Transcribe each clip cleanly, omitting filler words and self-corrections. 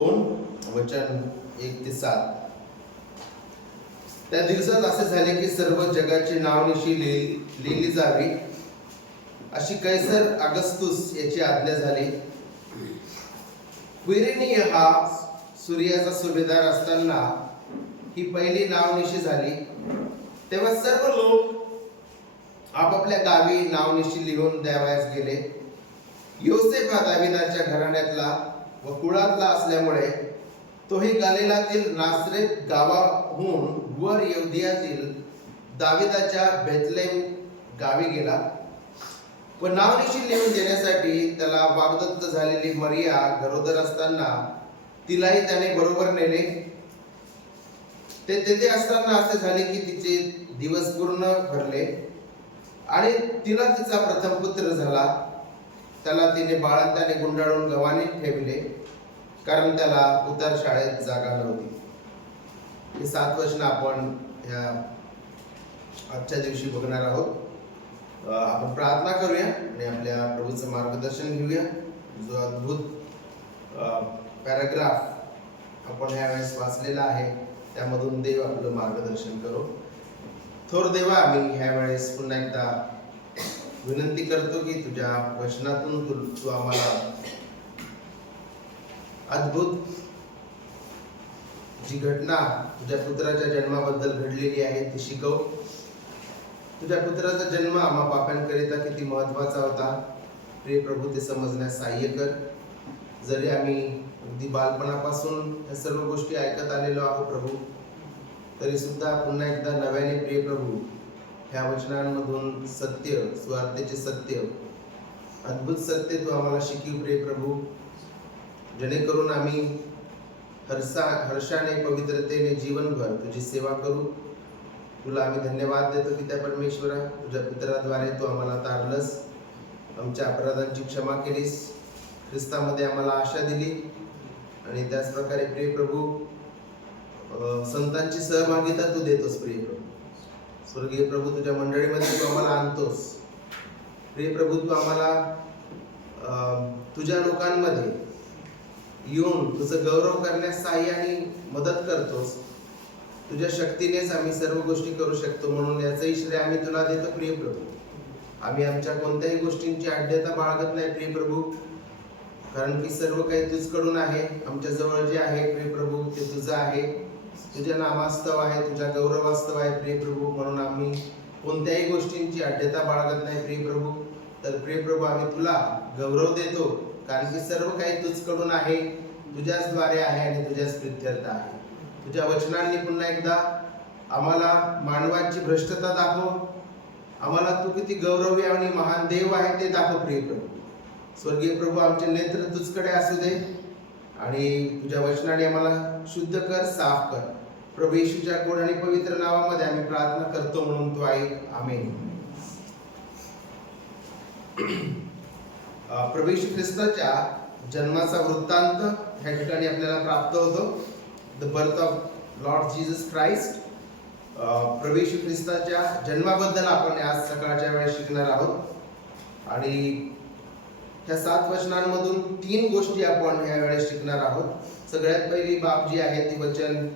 वचन 1 ते 7. त्या दिवसात असे झाले की सर्व जगाची नावनिशी लिहिली जावी अशी कैसर अगस्तुस याची आज्ञा झाली. क्विरिनिय हा सूर्याचा सुभेदार असताना ही पहिली नावनिशी झाली. तेव्हा सर्व लोक आपापल्या गावी नावनिशी लिहून द्यावयास गेले. योसेफ हा दाविदाच्या घराण्यातला व कुळातला असल्यामुळे तोही गलिलातील नासरेत गावाहून वर यहुदियातील दाविदाच्या बेथलेम गावी गेला व नावनिशी लिहून देण्यासाठी त्याला वाग्दत्त झालेली मरिया गरोदर असताना तिलाही त्याने बरोबर नेले. ते तेथे असताना असे झाले की तिचे दिवस पूर्ण भरले आणि तिला तिचा प्रथम पुत्र झाला. त्याला तिने बाळंताने गुंडाळून गव्हाणीत ठेवले, कारण त्याला उतार शाळेत जागा नव्हती. हे 7 वचन आपण ह्या आजच्या दिवशी बघणार आहोत. आपण प्रार्थना करूया आणि आपल्या प्रभूचं मार्गदर्शन घेऊया. जो अद्भुत पॅराग्राफ आपण ह्या वेळेस वाचलेला आहे त्यामधून देव आपलं मार्गदर्शन करो. थोर देवा, आम्ही ह्या वेळेस पुन्हा एकदा विनंती करतो की तुझ्या वचनातून तू आम्हाला अद्भुत जी घटना तुझ्या पुत्राच्या जन्माबद्दल घडलेली आहे ती शिकव. तुझ्या पुत्राचा जन्म आम्हा पाप्यांकरिता किती महत्वाचा होता, प्रिय प्रभू, ते समजण्यास सहाय्य कर. जरी आम्ही अगदी बालपणापासून या सर्व गोष्टी ऐकत आलेलो आहोत प्रभू, तरी सुद्धा पुन्हा एकदा नव्याने प्रिय प्रभू ह्या वचनांमधून सत्य, स्वार्थेचे सत्य, अद्भुत सत्य तू आम्हाला शिकव प्रिय प्रभू, जेणेकरून आम्ही हर्षाने पवित्रतेने जीवनभर तुझी सेवा करू. तुला आम्ही धन्यवाद देतो की त्या परमेश्वरा तुझ्या पुत्राद्वारे तू आम्हाला तारलंस, आमच्या अपराधांची क्षमा केलीस, ख्रिस्तामध्ये आम्हाला आशा दिली आणि त्याच प्रकारे प्रिय प्रभू संतांची सहभागिता तू देतोस. प्रिय प्रभू, स्वर्गीय प्रभू, तुझ्या मंडळीमध्ये तू आम्हाला आणतोस. प्रिय प्रभू, तू आम्हाला तुझ्या लोकांमध्ये येऊन तुझं गौरव करण्यास सहाय्य आणि मदत करतोस. तुझ्या शक्तीनेच आम्ही सर्व गोष्टी करू शकतो, म्हणून याचंही श्रेय आम्ही तुला देतो. प्रिय प्रभू, आम्ही आमच्या कोणत्याही गोष्टींची आढ्यता बाळगत नाही प्रिय प्रभू, कारण की सर्व काही तुझकडून आहे. आमच्या जवळ जे आहे प्रिय प्रभू ते तुझं आहे, तुझ्या नामास्तव आहे, तुझ्या गौरवास्तव आहे प्रिय प्रभू, म्हणून आम्ही कोणत्याही गोष्टींची आढ्यता बाळगत नाही प्रिय प्रभू. तर प्रिय प्रभू, आम्ही तुला गौरव देतो, कारण की सर्व काही तुझकडून आहे, तुझ्याच द्वारे आहे आणि तुझ्याच प्रित्यर्थ आहे. तुझ्या वचनांनी पुन्हा एकदा आम्हाला मानवाची भ्रष्टता दाखव, आम्हाला तू किती गौरवी आणि महान देव आहे ते दाखव प्रिय प्रभू. स्वर्गीय प्रभू, आमचे नेत्र तुझकडे असू दे आणि तुझ्या वचनाने आम्हाला शुद्ध कर, साफ कर. प्रभू येशूच्या गोड आणि पवित्र नावामध्ये आम्ही प्रार्थना करतो, म्हणून तू ऐक. आमेन. प्रभू येशू ख्रिस्ताच्या जन्माचा वृत्तांत ह्या ठिकाणी आपल्याला प्राप्त होतो. The birth of Lord Jesus Christ. प्रभू येशू ख्रिस्ताच्या जन्माबद्दल आपण आज सकाळच्या वेळेस शिकणार आहोत आणि ह्या 7 वचनांमधून 3 गोष्टी आपण ह्या वेळेस शिकणार आहोत. सगळ्यात पहिली बाब जी आहे ती वचन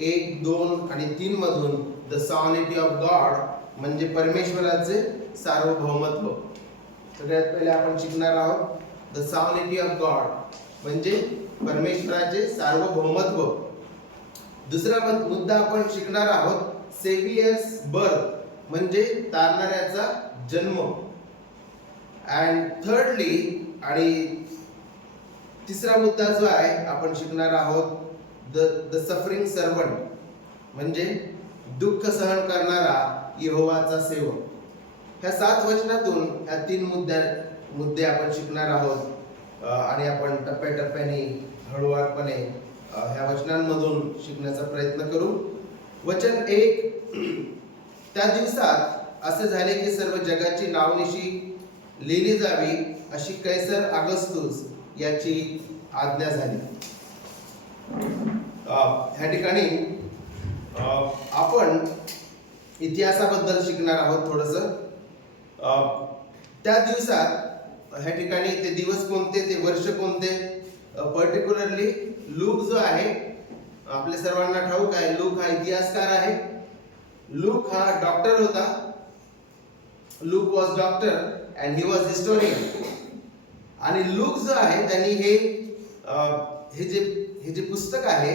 1, 2 आणि 3 मधून द सॉव्हर्निटी ऑफ गॉड म्हणजे परमेश्वराचे सार्वभौमत्व. सगळ्यात पहिले आपण शिकणार आहोत द सॉव्हर्निटी ऑफ गॉड म्हणजे परमेश्वराचे सार्वभौमत्व. दुसरा मुद्दा आपण शिकणार आहोत सेव्हियर्स बर्थ म्हणजे तारणाऱ्याचा जन्म. अँड थर्डली आणि तिसरा मुद्दा जो आहे आपण शिकणार आहोत द सफरिंग सर्वंट म्हणजे दुःख सहन करणारा यहोवाचा सेवक. ह्या 7 वचनातून ह्या 3 मुद्दे आपण शिकणार आहोत आणि आपण टप्प्याटप्प्याने हळूवारपणे ह्या वचनांमधून शिकण्याचा प्रयत्न करू. वचन 1, त्या दिवसात असे झाले की सर्व जगाची नावनिशी लिहिली जावी अशी कैसर अगस्तुस याची आज्ञा झाली. ह्या ठिकाणी आपण इतिहासाबद्दल शिकणार आहोत थोडंसं. त्या दिवसात ह्या ठिकाणी ते दिवस कोणते, ते वर्ष कोणते, पर्टिक्युलरली लूक जो आहे, आपल्या सर्वांना ठाऊक आहे लूक हा इतिहासकार आहे. लूक हा डॉक्टर होता. Look was doctor and he was historian. आणि लूक जो आहे त्यांनी हे जे पुस्तक आहे,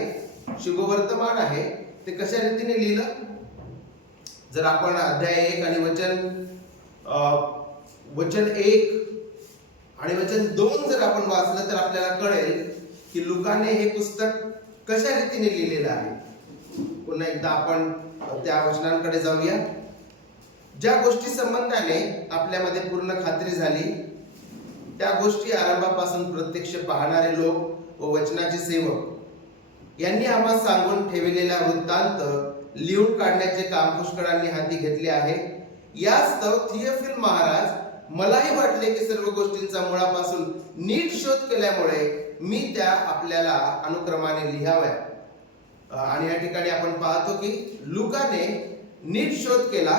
शुभवर्तमान आहे, ते कशा रीतीने लिहिलं. जर आपण अध्याय 1 आणि वचन 1 आणि वचन 2 जर आपण वाचलं तर आपल्याला कळेल की लुकाने हे पुस्तक कशा रीतीने लिहिलेलं आहे. पुन्हा एकदा आपण त्या वचनांकडे जाऊया. ज्या गोष्टी संबंधाने आपल्यामध्ये पूर्ण खात्री झाली, त्या गोष्टी आरंभापासून प्रत्यक्ष पाहणारे लोक व वचनाचे सेवक यांनी आम्हाला सांगून ठेवलेला वृत्तांत लिहून काढण्याचे काम पुष्कळांनी हाती घेतले आहे. यास्तव थियोफिल महाराज, मलाही वाटले की सर्व गोष्टींचा मुळापासून नीट शोध केल्यामुळे मी त्या आपल्याला अनुक्रमाने लिहाव्या. आणि या ठिकाणी आपण पाहतो की लुकाने नीट शोध केला.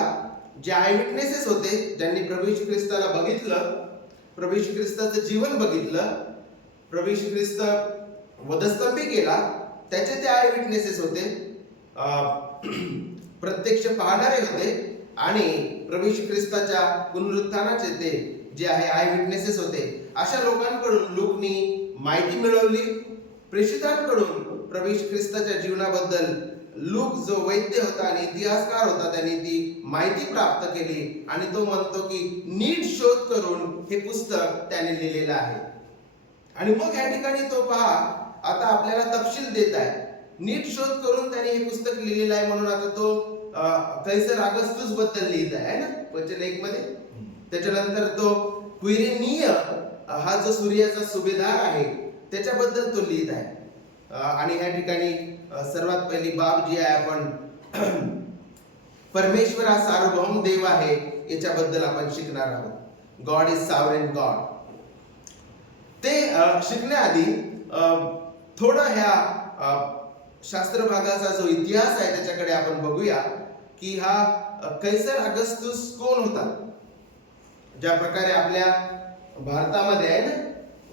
जे आय विटनेसेस होते, ज्यांनी प्रभू येशू ख्रिस्ताला बघितलं, प्रभू येशू ख्रिस्ताचं जीवन बघितलं, प्रभू येशू ख्रिस्त वधस्तंभी केला, त्याचे ते आय विटनेसेस होते, प्रत्यक्ष पाहणारे होते. आणि प्रभू येशू ख्रिस्ताच्या पुनरुत्थानाचे ते जे आहे आय विटनेसेस होते. अशा लोकांकडून लूकनी माहिती मिळवली. प्रेषितांकडून प्रभू येशू ख्रिस्ताच्या जीवनाबद्दल लूक जो वैद्य होता आणि इतिहासकार होता, त्यांनी ती माहिती प्राप्त केली. आणि तो म्हणतो की नीट शोध करून हे पुस्तक त्याने लिहिलेलं आहे. आणि मग या ठिकाणी तो पहा, आता आपल्याला तपशील देत आहे. नीट शोध करून त्याने हे पुस्तक लिहिलेलं आहे म्हणून आता तो कैसर अगस्टस बद्दल लिहित आहे ना वचन 1 मध्ये. त्याच्यानंतर तो क्विरिनिय हा जो सूर्याचा सुभेदार आहे त्याच्याबद्दल तो लिहित आहे. आणि या ठिकाणी सर्वात पहिली बाब जी आहे, आपण परमेश्वर हा सार्वभौम देव आहे याच्याबद्दल आपण शिकणार आहोत. God is sovereign God. ते शिकण्याआधी थोडं ह्या शास्त्र भागाचा जो इतिहास आहे त्याच्याकडे आपण बघूया की हा कैसर अगस्टस कोण होता. ज्या प्रकारे आपल्या भारतामध्ये आहे ना,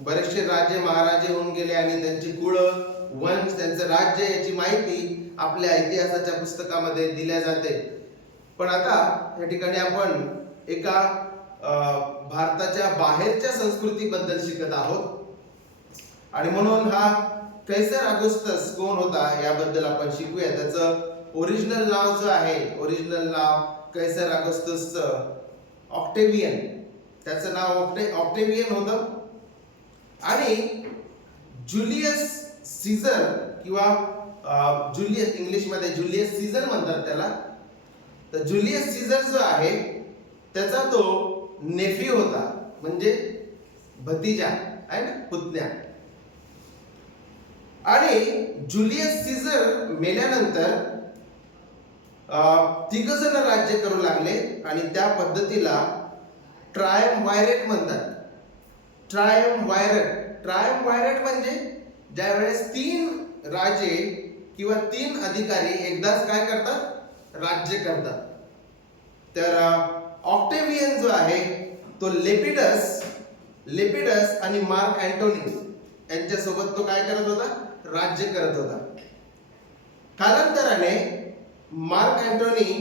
बरेचसे राजे महाराजे होऊन गेले आणि त्यांची कुळ वंश, त्यांचं राज्य याची माहिती आपल्या इतिहासाच्या पुस्तकामध्ये दिल्या जाते. पण आता या ठिकाणी आपण एका भारताच्या बाहेरच्या संस्कृतीबद्दल शिकत आहोत. आणि म्हणून हा कैसर अगस्टस कोण होता याबद्दल आपण शिकूया. त्याचं ओरिजिनल नाव जो आहे, ओरिजिनल नाव कैसर अगस्टसचं ऑक्टेवियन, त्याचं नाव ऑक्टेवियन होतं. आणि जुलियस सीझर किंवा जुलियस, इंग्लिशमध्ये जुलियस सीझर म्हणतात त्याला. तर जुलियस सीझर जो आहे त्याचा तो नेफ्यू होता, म्हणजे भतीजा आहे ना, पुतण्या. आणि जुलियस सीझर मेल्यानंतर 3 जण राज्य करू लागले आणि त्या पद्धतीला ट्रायमवायरेट म्हणतात. ट्रायमवायरेट म्हणजे ज्यावेळेस 3 राजे किंवा 3 अधिकारी एकदाच काय करतात, राज्य करतात. तर ऑक्टेवियन जो आहे तो लेपिडस आणि मार्क अँटोनी यांच्यासोबत तो काय करत होता, राज्य करत होता. कालांतराने मार्क अँटोनी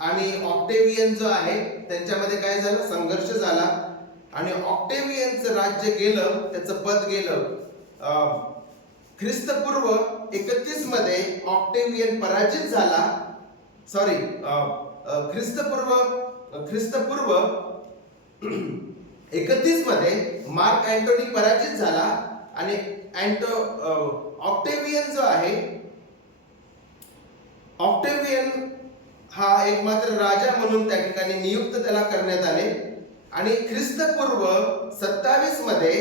आणि ऑक्टेवियन जो आहे त्यांच्यामध्ये काय झालं, संघर्ष झाला. आणि ऑक्टेवियनचं राज्य गेलं, त्याचं पद गेलं. ख्रिस्तपूर्व 31 मध्ये ऑक्टेवियन पराजित झाला. सॉरी, ख्रिस्तपूर्व 31 मध्ये मार्क अँटोनी पराजित झाला. आणि ऑक्टेवियन जो आहे, ऑक्टेवियन हा एकमात्र राजा म्हणून त्या ठिकाणी नियुक्त त्याला करण्यात आले. आणि ख्रिस्तपूर्व 27 मध्ये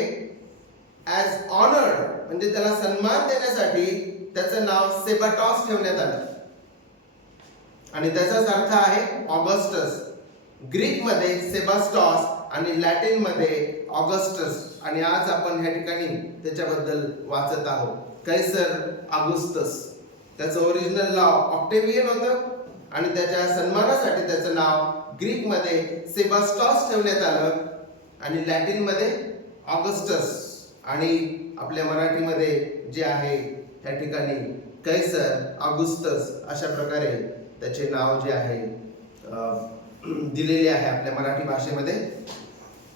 ॲज ऑनर्ड, म्हणजे त्याला सन्मान देण्यासाठी त्याचं नाव सेबाटॉस ठेवण्यात आलं. आणि त्याचाच अर्थ आहे ऑगस्टस. ग्रीक मध्ये सेबास्टॉस आणि लॅटिन मध्ये ऑगस्टस. आणि आज आपण ह्या ठिकाणी त्याच्याबद्दल वाचत आहोत, कैसर ऑगस्टस. त्याचं ओरिजिनल नाव ऑक्टेवियन होतं आणि त्याच्या सन्मानासाठी त्याचं नाव ग्रीक मध्ये सेबास्टॉस ठेवण्यात आलं आणि लॅटिन मध्ये ऑगस्टस. आणि आपल्या मराठीमध्ये जे आहे त्या ठिकाणी कैसर ऑगस्टस अशा प्रकारे त्याचे नाव जे आहे दिलेले आहे आपल्या मराठी भाषेमध्ये.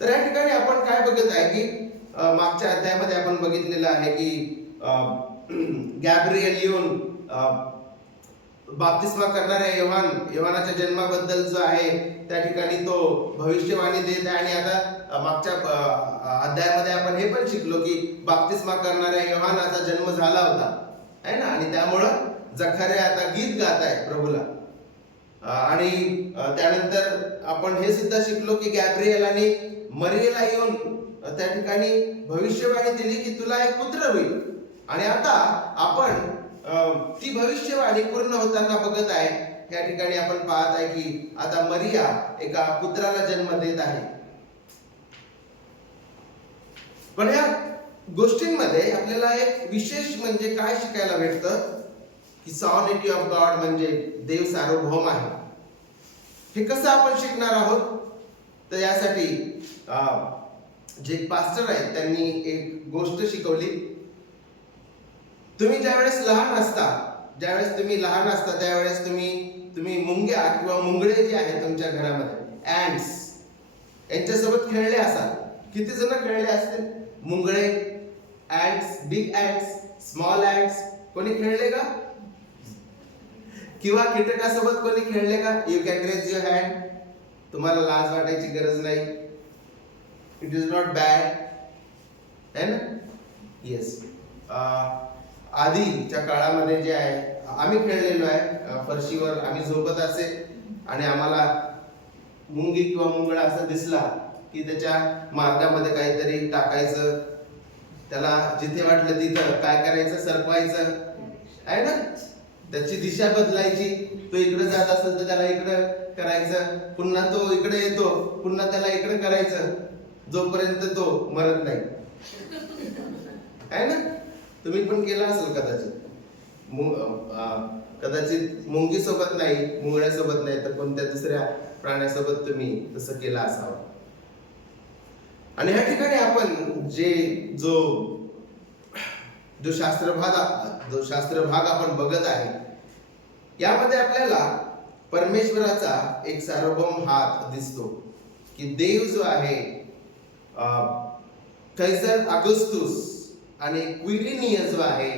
तर या ठिकाणी आपण काय बघत आहे की मागच्या अध्यायामध्ये आपण बघितलेलं आहे की गॅब्रिएल येऊन बाप्तिस्मा करणाऱ्या योहानाच्या जन्माबद्दल जो आहे त्या ठिकाणी तो भविष्यवाणी देत आहे. आणि आता मागच्या अध्यायामध्ये आपण हे पण शिकलो की बाप्तिस्मा करणाऱ्या योहानाचा जन्म झाला होता आहे ना, आणि त्यामुळं जखर्या आता गीत गात आहे प्रभूला. आणि त्यानंतर आपण हे सुद्धा शिकलो की गॅब्रिएल आणि मरियेला येऊन त्या ठिकाणी भविष्यवाणी दिली की तुला एक पुत्र होईल. आणि आता आपण ती भविष्यवाणी पूर्ण होताना बघत आहे. या ठिकाणी आपण पाहत आहे की आता मरिया एका पुत्राला जन्म देत आहे. पण या गोष्टींमध्ये आपल्याला एक विशेष म्हणजे काय शिकायला भेटतं की सॉव्हर्निटी ऑफ गॉड म्हणजे देव सार्वभौम आहे. हे कसं आपण शिकणार आहोत? तर यासाठी जे पास्टर आहेत त्यांनी एक गोष्ट शिकवली. तुम्ही ज्यावेळेस लहान असता त्यावेळेस तुम्ही मुंग्या किंवा मुंगळे जे आहेत तुमच्या घरामध्ये ऍंड्स यांच्यासोबत खेळले असाल. किती जण खेळले असतील? मुंगळे, ऍंड्स, बिग ऍंड्स, स्मॉल ऍंड्स कोणी खेळले का? किंवा कीटकासोबत कोणी खेळले का? You can raise your hand. तुम्हाला लाज वाटायची गरज नाही. इट इज नॉट बॅड है ना. येस, आधीच्या काळामध्ये जे आहे आम्ही खेळलेलो आहे. फरशीवर आम्ही झोपत असे आणि आम्हाला मुंगी किंवा मुंगळा असं दिसला की त्याच्या मार्गामध्ये काहीतरी टाकायचं, त्याला जिथे वाटलं तिथं काय करायचं, सरकवायचं आहे ना. त्याची दिशा बदलायची. तो इकडे जात असेल तर त्याला इकडं करायचं, पुन्हा तो इकडे येतो, पुन्हा त्याला इकडे करायचं, जोपर्यंत तो मरत नाही आहे ना. तुम्ही पण केला असेल कदाचित. कदाचित मुंगी सोबत नाही, मुंगळ्यासोबत नाही, तर कोणत्या दुसऱ्या प्राण्यासोबत तुम्ही तसं केलं असावं. आणि ह्या ठिकाणी आपण जो शास्त्रभाग आपण बघत आहे यामध्ये आपल्याला परमेश्वराचा एक सार्वभौम हात दिसतो की देव जो आहे कैसर ऑगस्टस आणि क्विरिनियस जो आहे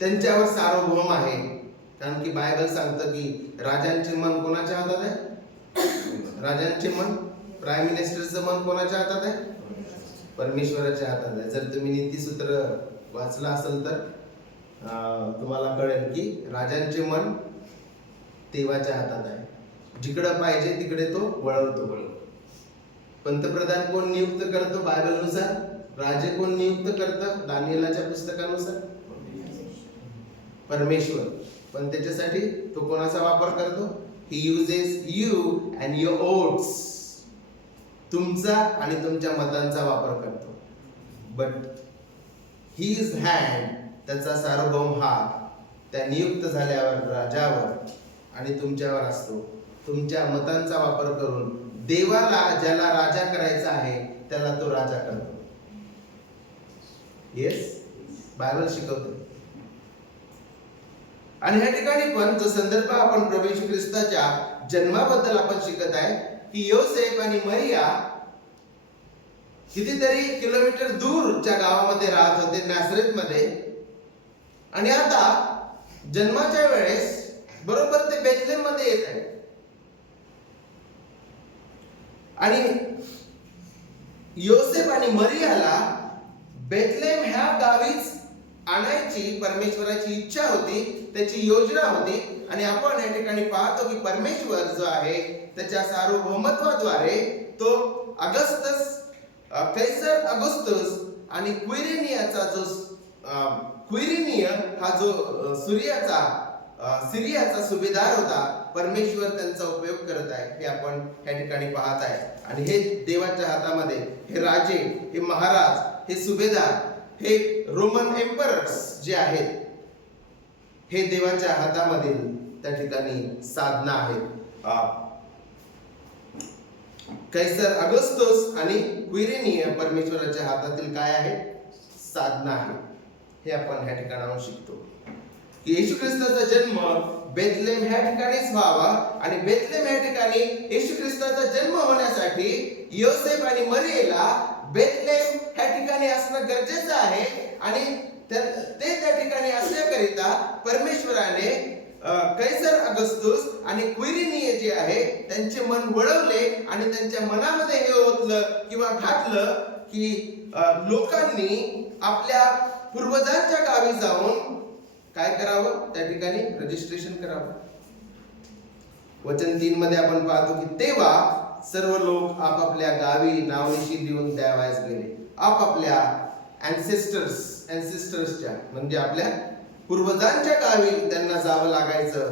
त्यांच्यावर सार्वभौम आहे. कारण की बायबल सांगतं की राजांचे मन कोणाच्या हातात आहे? राजांचे मन, प्राईम मिनिस्टरचं मन कोणाच्या हातात आहे? परमेश्वराच्या हातात आहे. जर तुम्ही नीतिसूत्र वाचला असेल तर तुम्हाला कळेल की राजांचे मन देवाच्या हातात आहे. जिकडं पाहिजे तिकडे तो वळवतो. पंतप्रधान कोण नियुक्त करतो बायबलनुसार? राजे कोण नियुक्त करतं दानिएलाच्या पुस्तकानुसार? परमेश्वर. पण त्याच्यासाठी तो कोणाचा वापर करतो? ही uses you and your oats. तुमचा आणि तुमच्या मतांचा वापर करतो. बट हिज हँड, त्याचा सार्वभौम हात त्या नियुक्त झाल्यावर राजावर आणि तुमच्यावर असतो. तुमच्या मतांचा वापर करून देवाला ज्याला राजा करायचा आहे त्याला तो राजा करतो. येस, बायबल शिकवतो. आणि ह्या ठिकाणी पण जो संदर्भ आपण प्रभू येशू ख्रिस्ताच्या जन्माबद्दल आपण शिकत आहे की योसेफ आणि मरिया कितीतरी किलोमीटर दूरच्या गावामध्ये राहत होते, नासरेतमध्ये. आणि आता जन्माच्या वेळेस बरोबर ते बेथलेम मध्ये येत आहे. आणि योसेफ आणि मरियाला बेथलेम ह्या गावीच आणायची परमेश्वराची इच्छा होती, त्याची योजना होती. आणि आपण या ठिकाणी पाहतो की परमेश्वर जो आहे त्याच्या सार्वभौमत्वाद्वारे तो कैसर ऑगस्टस आणि क्विरिनिय हा जो सिरियाचा सुभेदार होता, परमेश्वर त्यांचा उपयोग करत आहे हे आपण या ठिकाणी पाहत आहे. आणि हे देवाच्या हातामध्ये हे राजे, हे महाराज, हे सुभेदार, हे रोमन एम्परर्स जे आहेत हे देवाच्या हातामधील त्या ठिकाणी साधना आहेत. कैसर अगस्तोस आणि क्विरिनिय परमेश्वराच्या हातातील काय आहे? साधना आहे. हे आपण ह्या ठिकाणाहून शिकतो की येशू ख्रिस्ताचा जन्म बेथलेम ह्या ठिकाणीच व्हावा आणि बेथलेम ह्या ठिकाणी येशू ख्रिस्ताचा जन्म होण्यासाठी योसेफ आणि मरियेला बेथलेम ह्या ठिकाणी असणं गरजेचं आहे आणि ते त्या ठिकाणी असण्याकरिता परमेश्वराने कैसर अगस्तुस आणि क्विरिनिय जे आहे त्यांचे मन वळवले आणि त्यांच्या मनामध्ये हे ओतलं किंवा घातलं की लोकांनी आपल्या पूर्वजांच्या गावी जाऊन काय करावं? त्या ठिकाणी रजिस्ट्रेशन करावं. वचन 3 मध्ये आपण पाहतो की तेव्हा सर्व लोक आपापल्या गावी नावनिशी लिहून द्यावयास गेले. आपापल्या अँसेस्टर्सच्या म्हणजे आपल्या पूर्वजांच्या गावी त्यांना जावं लागायचं.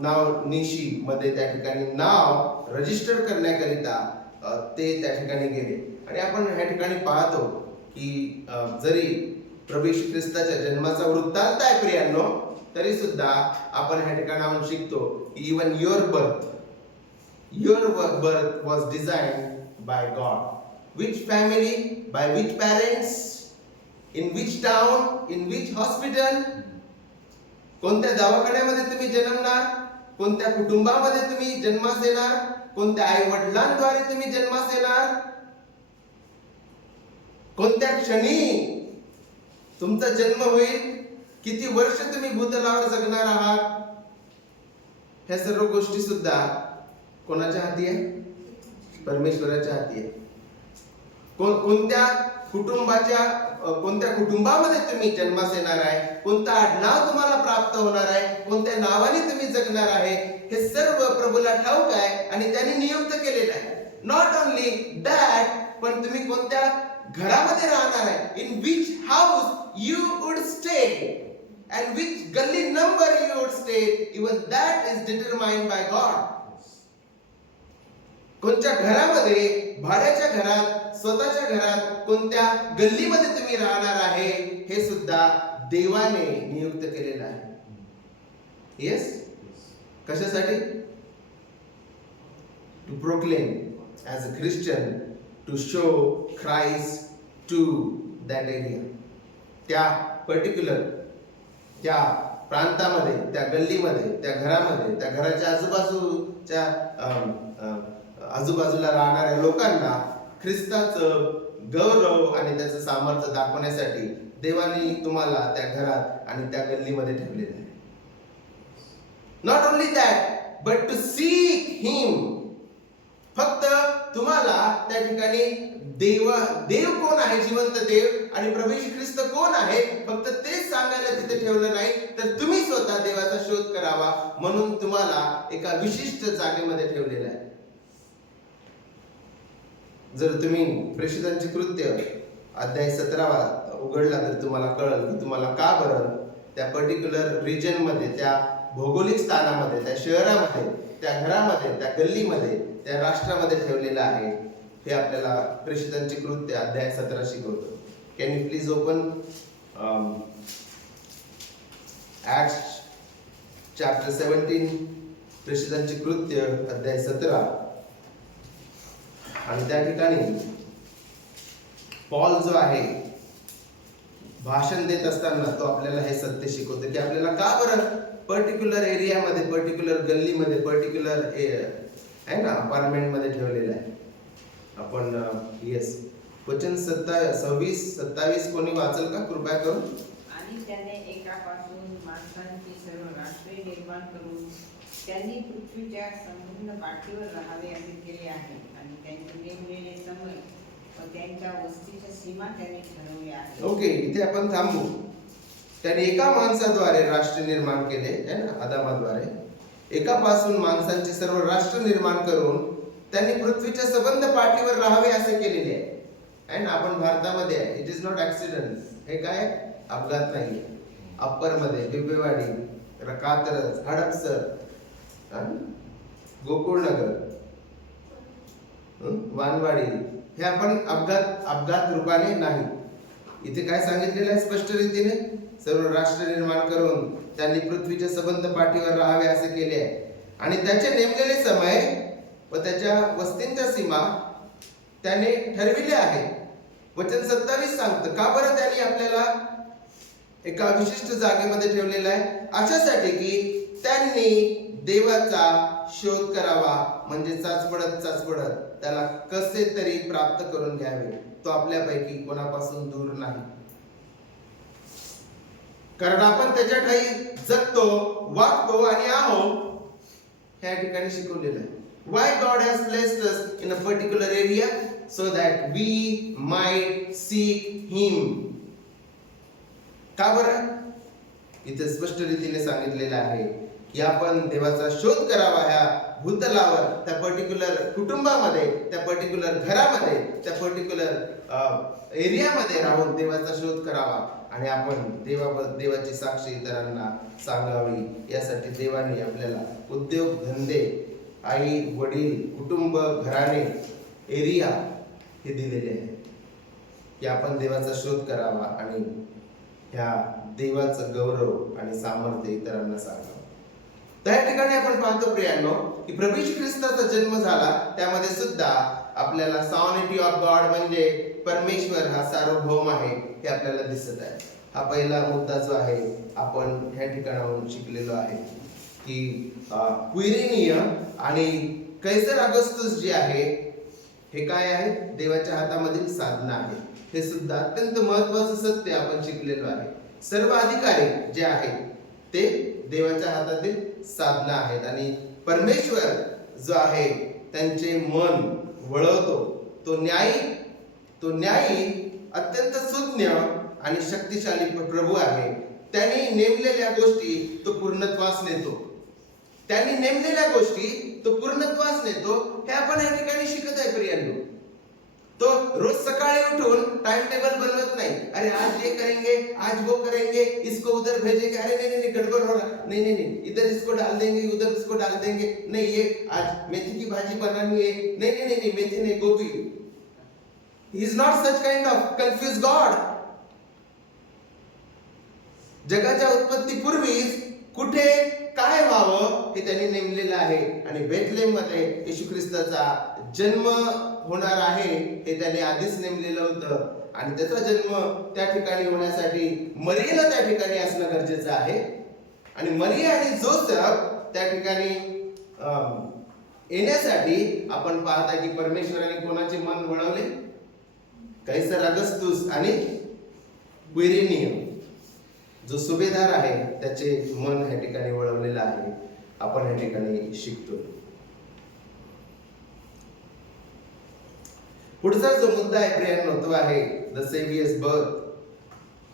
नावनिशी मध्ये त्या ठिकाणी नाव रजिस्टर करण्याकरिता ते त्या ठिकाणी गेले. आणि आपण ह्या ठिकाणी पाहतो की जरी प्रभू येशू ख्रिस्ताच्या जन्माचा वृत्तांत आहे प्रियांनो, तरी सुद्धा आपण ह्या ठिकाणाहून शिकतो की even your birth was designed by God. Which family, by which parents, in which town, in which hospital, कोणत्या दवाखान्यामध्ये तुम्ही जन्मणार, कोणत्या कुटुंबामध्ये तुम्ही जन्मास येणार, कोणत्या आई वडिलांद्वारे तुम्ही जन्मास येणार, कोणत्या क्षणी तुमचा जन्म होईल, किती वर्ष तुम्ही भूतलावर जगणार आहात, ह्या सर्व गोष्टी सुद्धा कोणाच्या हाती आहे? परमेश्वराच्या हाती आहे. कोणत्या कुटुंबामध्ये तुम्ही जन्मास येणार आहे, कोणतं आडनाव तुम्हाला प्राप्त होणार आहे, कोणत्या नावाने तुम्ही जगणार आहे, हे सर्व प्रभूला ठाऊक आहे आणि त्यांनी नियुक्त केलेलं आहे. नॉट ओनली दॅट, पण तुम्ही कोणत्या घरामध्ये राहणार आहे, in which house you would stay and which gully number you would stay, even that is determined by God. कोणत्या घरामध्ये, भाड्याच्या घरात, स्वतःच्या घरात, कोणत्या गल्लीमध्ये तुम्ही राहणार आहे, हे सुद्धा देवाने नियुक्त केलेलं आहे. येस, कशासाठी? To proclaim as a Christian, to show Christ to that area. त्या पर्टिक्युलर त्या प्रांतामध्ये, त्या गल्लीमध्ये, त्या घरामध्ये, त्या घराच्या आजूबाजूला राहणाऱ्या लोकांना ख्रिस्ताचं गौरव आणि त्याचं सामर्थ्य दाखवण्यासाठी देवाने तुम्हाला त्या घरात आणि त्या गल्लीमध्ये ठेवलेलं आहे. Not only that, but to seek him. फक्त तुम्हाला त्या ठिकाणी देव कोण आहे, जिवंत देव, आणि प्रभू येशू ख्रिस्त कोण आहे, फक्त तेच सांगायला तिथे ठेवलं नाही, तर तुम्ही स्वतः देवाचा शोध करावा म्हणून तुम्हाला एका विशिष्ट जागेमध्ये ठेवलेलं आहे. जर तुम्ही प्रेषितांची कृत्य अध्याय 17 उघडला तर तुम्हाला कळेल की तुम्हाला का बरं त्या पर्टिक्युलर रिजन मध्ये, त्या भौगोलिक स्थानामध्ये, त्या शहरामध्ये, त्या घरामध्ये, त्या गल्लीमध्ये, त्या राष्ट्रामध्ये ठेवलेलं आहे. हे आपल्याला प्रेषितांची कृत्य अध्याय 17 शिकवतो. Can you please open acts chapter 17, प्रेषितांची कृत्य अध्याय 17. आणि त्या ठिकाणी पॉल जो आहे भाषण देत असताना तो आपल्याला हे सत्य शिकवतो की आपल्याला का बरं पर्टिक्युलर एरियामध्ये, पर्टिक्युलर गल्लीमध्ये, पर्टिक्युलर आहे ना अपार्टमेंटमध्ये ठेवलेलं आहे. आपण येस, वचन 26-27 कोणी वाचल का कृपया करून? आणि त्याने एकापासून माणसांची सर्व राष्ट्रे निर्माण करून त्यांनी पृथ्वीच्या संपूर्ण पाठीवर राहावे असे केले आहे. आणि त्यांचे नेमलेले समय व त्यांच्या वस्तीच्या सीमा त्यांनी ठरवल्या आहेत. ओके, इथे आपण थांबू. त्याने एका माणसाद्वारे राष्ट्र निर्माण केले आहे ना, आदामाद्वारे एकापासून माणसांचे सर्व राष्ट्र निर्माण करून त्यांनी पृथ्वीच्या सबंध पाठीवर राहावे असे केलेले आहे ना. आपण भारतामध्ये आहे. It is not accident. हे काय अपघात नाही. अप्पर मध्ये बिबवेवाडी, कात्रज, हडपसर, गोकुळनगर, वानवाडी, हे आपण अपघात रूपाने नाही. इथे काय सांगितलेलं आहे स्पष्ट रीतीने? सर्व राष्ट्र निर्माण करून त्यांनी पृथ्वीच्या सबंध पाठीवर राहावे असे केले आहे. आणि त्याचे नेमलेले समय व त्याच्या वस्तींच्या सीमा त्याने ठरविल्या आहेत. वचन 27 सांगतं, का बरं त्याने आपल्याला एका विशिष्ट जागेमध्ये ठेवलेलं आहे? अशासाठी की त्यांनी देवाचा शोध करावा, म्हणजे चाचपडत त्याला कसे तरी प्राप्त करून घ्यावे. तो आपल्यापैकी कोणापासून दूर नाही, कारण आपण त्याच्या ठाई जगतो, वागतो आणि आहोत. ह्या ठिकाणी शिकवलेलं आहे. Why God has placed us in a particular area? So that we might seek Him. का बरं? इथे स्पष्ट रीतीने सांगितलेलं आहे की आपण देवाचा शोध करावा ह्या भूतलावर, त्या पर्टिक्युलर कुटुंबामध्ये, त्या पर्टिक्युलर घरामध्ये, त्या पर्टिक्युलर एरियामध्ये राहून देवाचा शोध करावा आणि आपण देवाची साक्ष इतरांना सांगावी. यासाठी देवाने आपल्याला उद्योग, धंदे, आई वडील, कुटुंब, घराणे, एरिया हे दिलेले आहे की आपण देवाचा शोध करावा आणि ह्या देवाचं गौरव आणि सामर्थ्य इतरांना सांगावं. त्या ठिकाणी आपण पाहतो प्रियांनो की प्रभू येशू ख्रिस्ताचा जन्म झाला, त्यामध्ये सुद्धा आपल्याला सॉनिटी ऑफ गॉड म्हणजे परमेश्वर हा सार्वभौम आहे हे आपल्याला दिसत आहे. हा पहिला मुद्दा जो आहे आपण ह्या ठिकाणाहून शिकलेलो आहे की क्विरिनिय आणि कैसर अगस्टस जे आहे हे काय आहे? देवाच्या हातामधील साधना आहे. हे सुद्धा अत्यंत महत्वाचं सत्य आपण शिकलेलो आहे. सर्व अधिकारी जे आहेत ते देवाच्या हातातील साधना आहेत आणि परमेश्वर जो आहे त्यांचे मन वळवतो. तो न्यायी अत्यंत सुज्ञ आणि शक्तिशाली प्रभू आहे. त्यांनी नेमलेल्या गोष्टी तो पूर्णत्वास नेतो. हे आपण या ठिकाणी शिकत आहे प्रियांनो. तो रोज सकाळी उठून टाइम टेबल बनवत नाही. अरे आज ये करेंगे, आज वो करेंगे, इसको उधर भेजेंगे, अरे नहीं गड़बड़ हो रहा, नहीं इधर इसको डाल देंगे, उधर इसको डाल देंगे, नहीं ये आज मेथी की भाजी बनानी है, नहीं मेथी नहीं, गोभी. He is not such kind of confused God. जगाच्या उत्पत्तीपूर्वीच कुठे काय व्हावं हे त्यांनी नेमलेलं आहे आणि बेथलेम मध्ये येशू ख्रिस्ताचा जन्म होणार आहे हे त्याने आधीच नेमलेलं होतं आणि त्याचा जन्म त्या ठिकाणी होण्यासाठी मरियेला त्या ठिकाणी असणं गरजेचं आहे आणि मरिया आणि जोसेफ त्या ठिकाणी येण्यासाठी आपण पाहता की परमेश्वराने कोणाचे मन वळवले? कैसर अगस्तुस आणि क्विरिनियस जो सुभेदार आहे त्याचे मन या ठिकाणी वळवलेलं आहे. आपण या ठिकाणी शिकतो. पुढचा जो मुद्दा आहे प्रियांनो तो आहे द सेव्हियर्स बर्थ.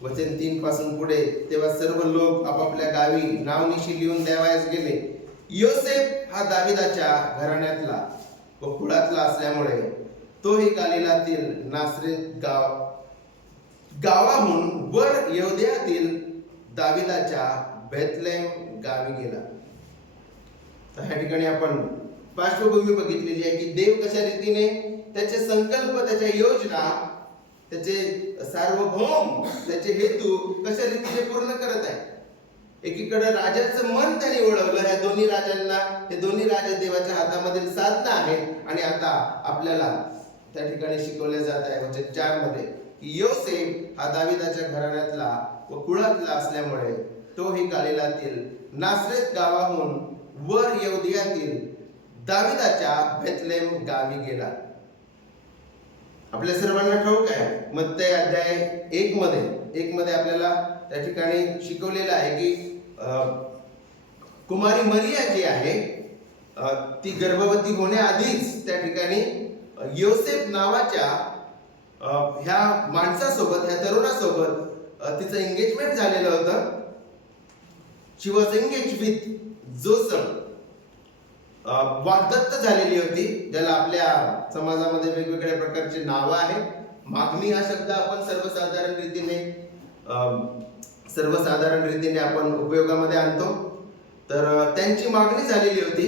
वचन 3 पासून पुढे, तेव्हा सर्व लोक आपापल्या गावी नावनिशी लिहून द्यावयास गेले. योसेफ हा दाविदाच्या घराण्यातला व कुळातला असल्यामुळे तोही गालिलातील नासरेत गावाहून वर यहूद्यातील दाविदाच्या बेथलेम गावी गेला. तर ह्या ठिकाणी आपण पार्श्वभूमी बघितलेली आहे की देव कशा रीतीने त्याचे संकल्प, त्याच्या योजना, त्याचे सार्वभौम, त्याचे हेतू कशा रीतीने पूर्ण करत आहे. एकीकडे राजाचं मन त्याने वळवलं ह्या दोन्ही राजांना. हे दोन्ही राजे देवाच्या हातामधील साधना आहेत आणि आता आपल्याला त्या ठिकाणी शिकवले जात आहे वचन 4 मध्ये की योसेफ हा दाविदाच्या घराण्यातला व कुळातला असल्यामुळे तोही गालिलातील नासरेत गावाहून वर यहूदियातील दाविदाच्या बेथलेम गावी गेला. आपल्या सर्वांना ठाऊक आहे मत्तई अध्याय 1 मध्ये आपल्याला त्या ठिकाणी शिकवलेलं आहे की कुमारी मरिया जी आहे ती गर्भवती होण्याआधीच त्या ठिकाणी योसेफ नावाच्या ह्या माणसासोबत, ह्या तरुणासोबत तिचं एंगेजमेंट झालेलं होतं. शी वॉज एंगेज विथ जोसेफ. वाग्दत्त झालेली होती, ज्याला आपल्या समाजामध्ये वेगवेगळ्या प्रकारची नावं आहेत. मागणी हा शब्द आपण सर्वसाधारण रीतीने आपण उपयोगामध्ये आणतो. तर त्यांची मागणी झालेली होती.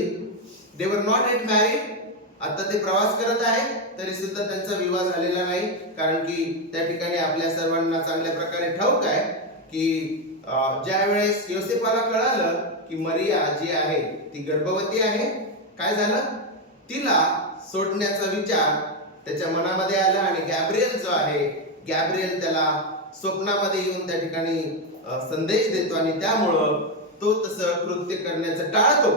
दे वर नॉट येट मॅरिड. आता ते प्रवास करत आहे तरी सुद्धा त्यांचा विवाह झालेला नाही, कारण की त्या ठिकाणी आपल्या सर्वांना चांगल्या प्रकारे ठाऊक आहे की ज्या वेळेस योसेफाला कळालं की मरिया जी आहे ती गर्भवती आहे, काय झालं? तिला सोडण्याचा विचार त्याच्या मनामध्ये आला आणि गॅब्रिएल जो आहे, गॅब्रिएल त्याला स्वप्नामध्ये येऊन त्या ठिकाणी संदेश देतो आणि त्यामुळं तो तसं कृत्य करण्याचं टाळतो.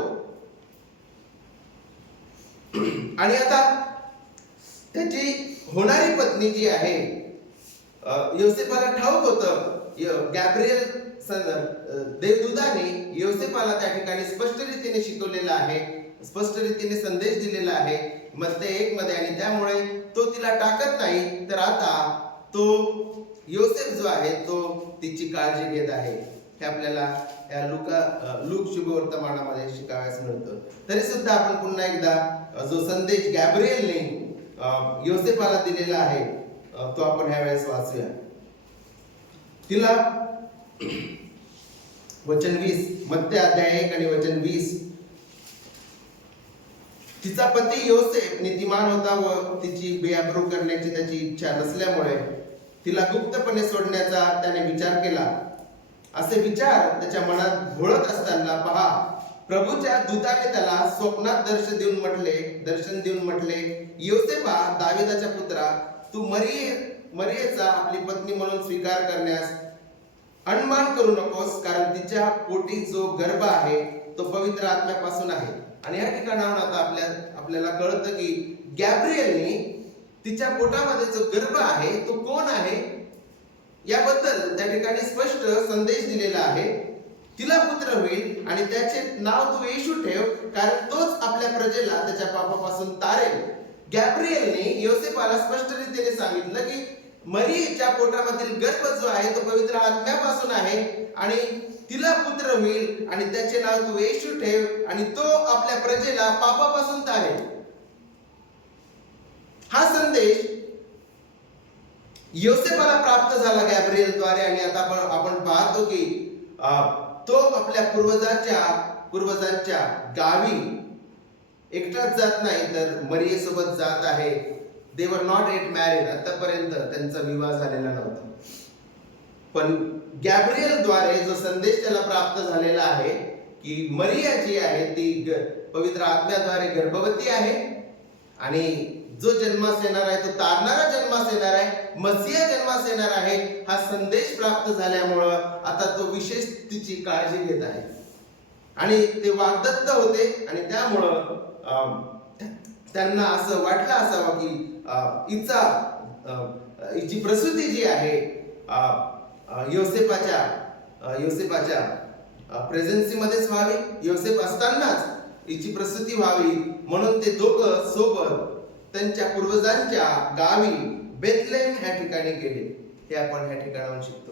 आणि आता त्याची होणारी पत्नी जी आहे, योसेफाला ठाऊक होतं, गॅब्रिएल देवदूताने योसेफाला त्या ठिकाणी स्पष्ट रीतीने शिकवलेला आहे, स्पष्ट रीतीने संदेश दिलेला आहे मत्ते 1 मध्ये, आणि त्यामुळे तो तिला टाकत नाही. तर आता तो योसेफ जो आहे तो तिची काळजी घेत आहे. हे आपल्याला या लूक शुभवर्तमानामध्ये शिकावयास मिळतं. तरी सुद्धा आपण पुन्हा एकदा जो संदेश गॅब्रिएलने योसेफाला दिलेला आहे तो आपण ह्या वेळेस वाचूया. तिला वचन 20, मत्ते अध्याय 1 आणि वचन 20. तिचा पती योसेफ नीतिमान होता व तिची बेअब्रू करण्याची त्याची इच्छा नसल्यामुळे तिला गुप्तपणे सोडण्याचा त्याने विचार केला. असे विचार त्याच्या मनात घोळत असताना पहा, प्रभूच्या दूताने त्याला स्वप्नात दर्शन देऊन म्हटले, योसेफा, दाविदाच्या पुत्रा, तू मरियेचा आपली पत्नी म्हणून स्वीकार करण्यास अनमान करू नकोस, कारण तिच्या पोटी जो गर्भ आहे तो पवित्र आत्म्यापासून आहे. आणि या ठिकाणाहून आता आपल्याला कळतं की गॅब्रिएलने तिच्या पोटामध्ये जो गर्भ आहे तो कोण आहे याबद्दल त्या ठिकाणी स्पष्ट संदेश दिलेला आहे. तिला पुत्र होईल आणि त्याचे नाव तू येशू ठेव, कारण तोच आपल्या प्रजेला त्याच्या पापापासून तारेल. गॅब्रिएलने योसेफाला स्पष्ट रीतीने सांगितलं की मरियेच्या पोटामधील गर्भ जो आहे तो पवित्र आत्म्यापासून आहे आणि तिला पुत्र होईल आणि त्याचे नाव तू येशू ठेव आणि तो आपल्या प्रजेला पापापासून तारेल. हा संदेश योसेफाला प्राप्त झाला गॅब्रिएलद्वारे आणि आता आपण पाहतो की तो आपल्या पूर्वजांच्या गावी एकटाच जात नाही तर मरियेसोबत जात आहे. दे वर नॉट येट मॅरिड, आतापर्यंत त्यांचा विवाह झालेला नव्हता. पण गॅब्रिएलद्वारे जो संदेश त्याला प्राप्त झालेला आहे की मरिया जी आहे ती पवित्र आत्म्याद्वारे गर्भवती आहे आणि जो जन्मास येणार आहे तो तारणारा जन्मास येणार आहे, मसीहा जन्मास येणार आहे. हा संदेश प्राप्त झाल्यामुळं आता तो विशेष तिची काळजी घेत आहे आणि ते वाग्दत्त होते आणि त्यामुळं त्यांना असं वाटलं असावं की हिची प्रसूती जी आहे योसेफाच्या प्रेझेन्सी मध्येच व्हावी, योसेफ असतानाच हिची प्रसूती व्हावी, म्हणून ते दोघं सोबत त्यांच्या पूर्वजांच्या गावी बेथलेम ह्या ठिकाणी गेले. हे आपण ह्या ठिकाणाहून शिकतो.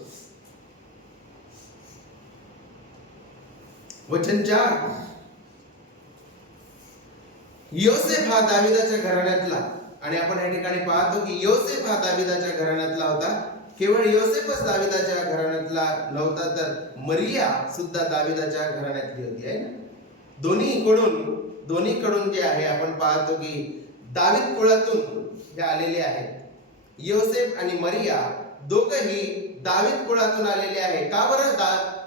वचन 4, योसेफ हा दाविदाच्या घराण्यातला, आणि आपण या ठिकाणी पाहतो की योसेफ हा दाविदाच्या घराण्यातला होता. केवळ योसेफच दाविदाच्या घराण्यातला नव्हता तर मरिया सुद्धा दाविदाच्या घराण्यातली होती आहे ना. दोन्हीकडून जे आहे आपण पाहतो की दावीद कुळातून हे आलेले आहेत. योसेफ आणि मरिया दोघंही दावीद कुळातून आलेले आहे. का बरं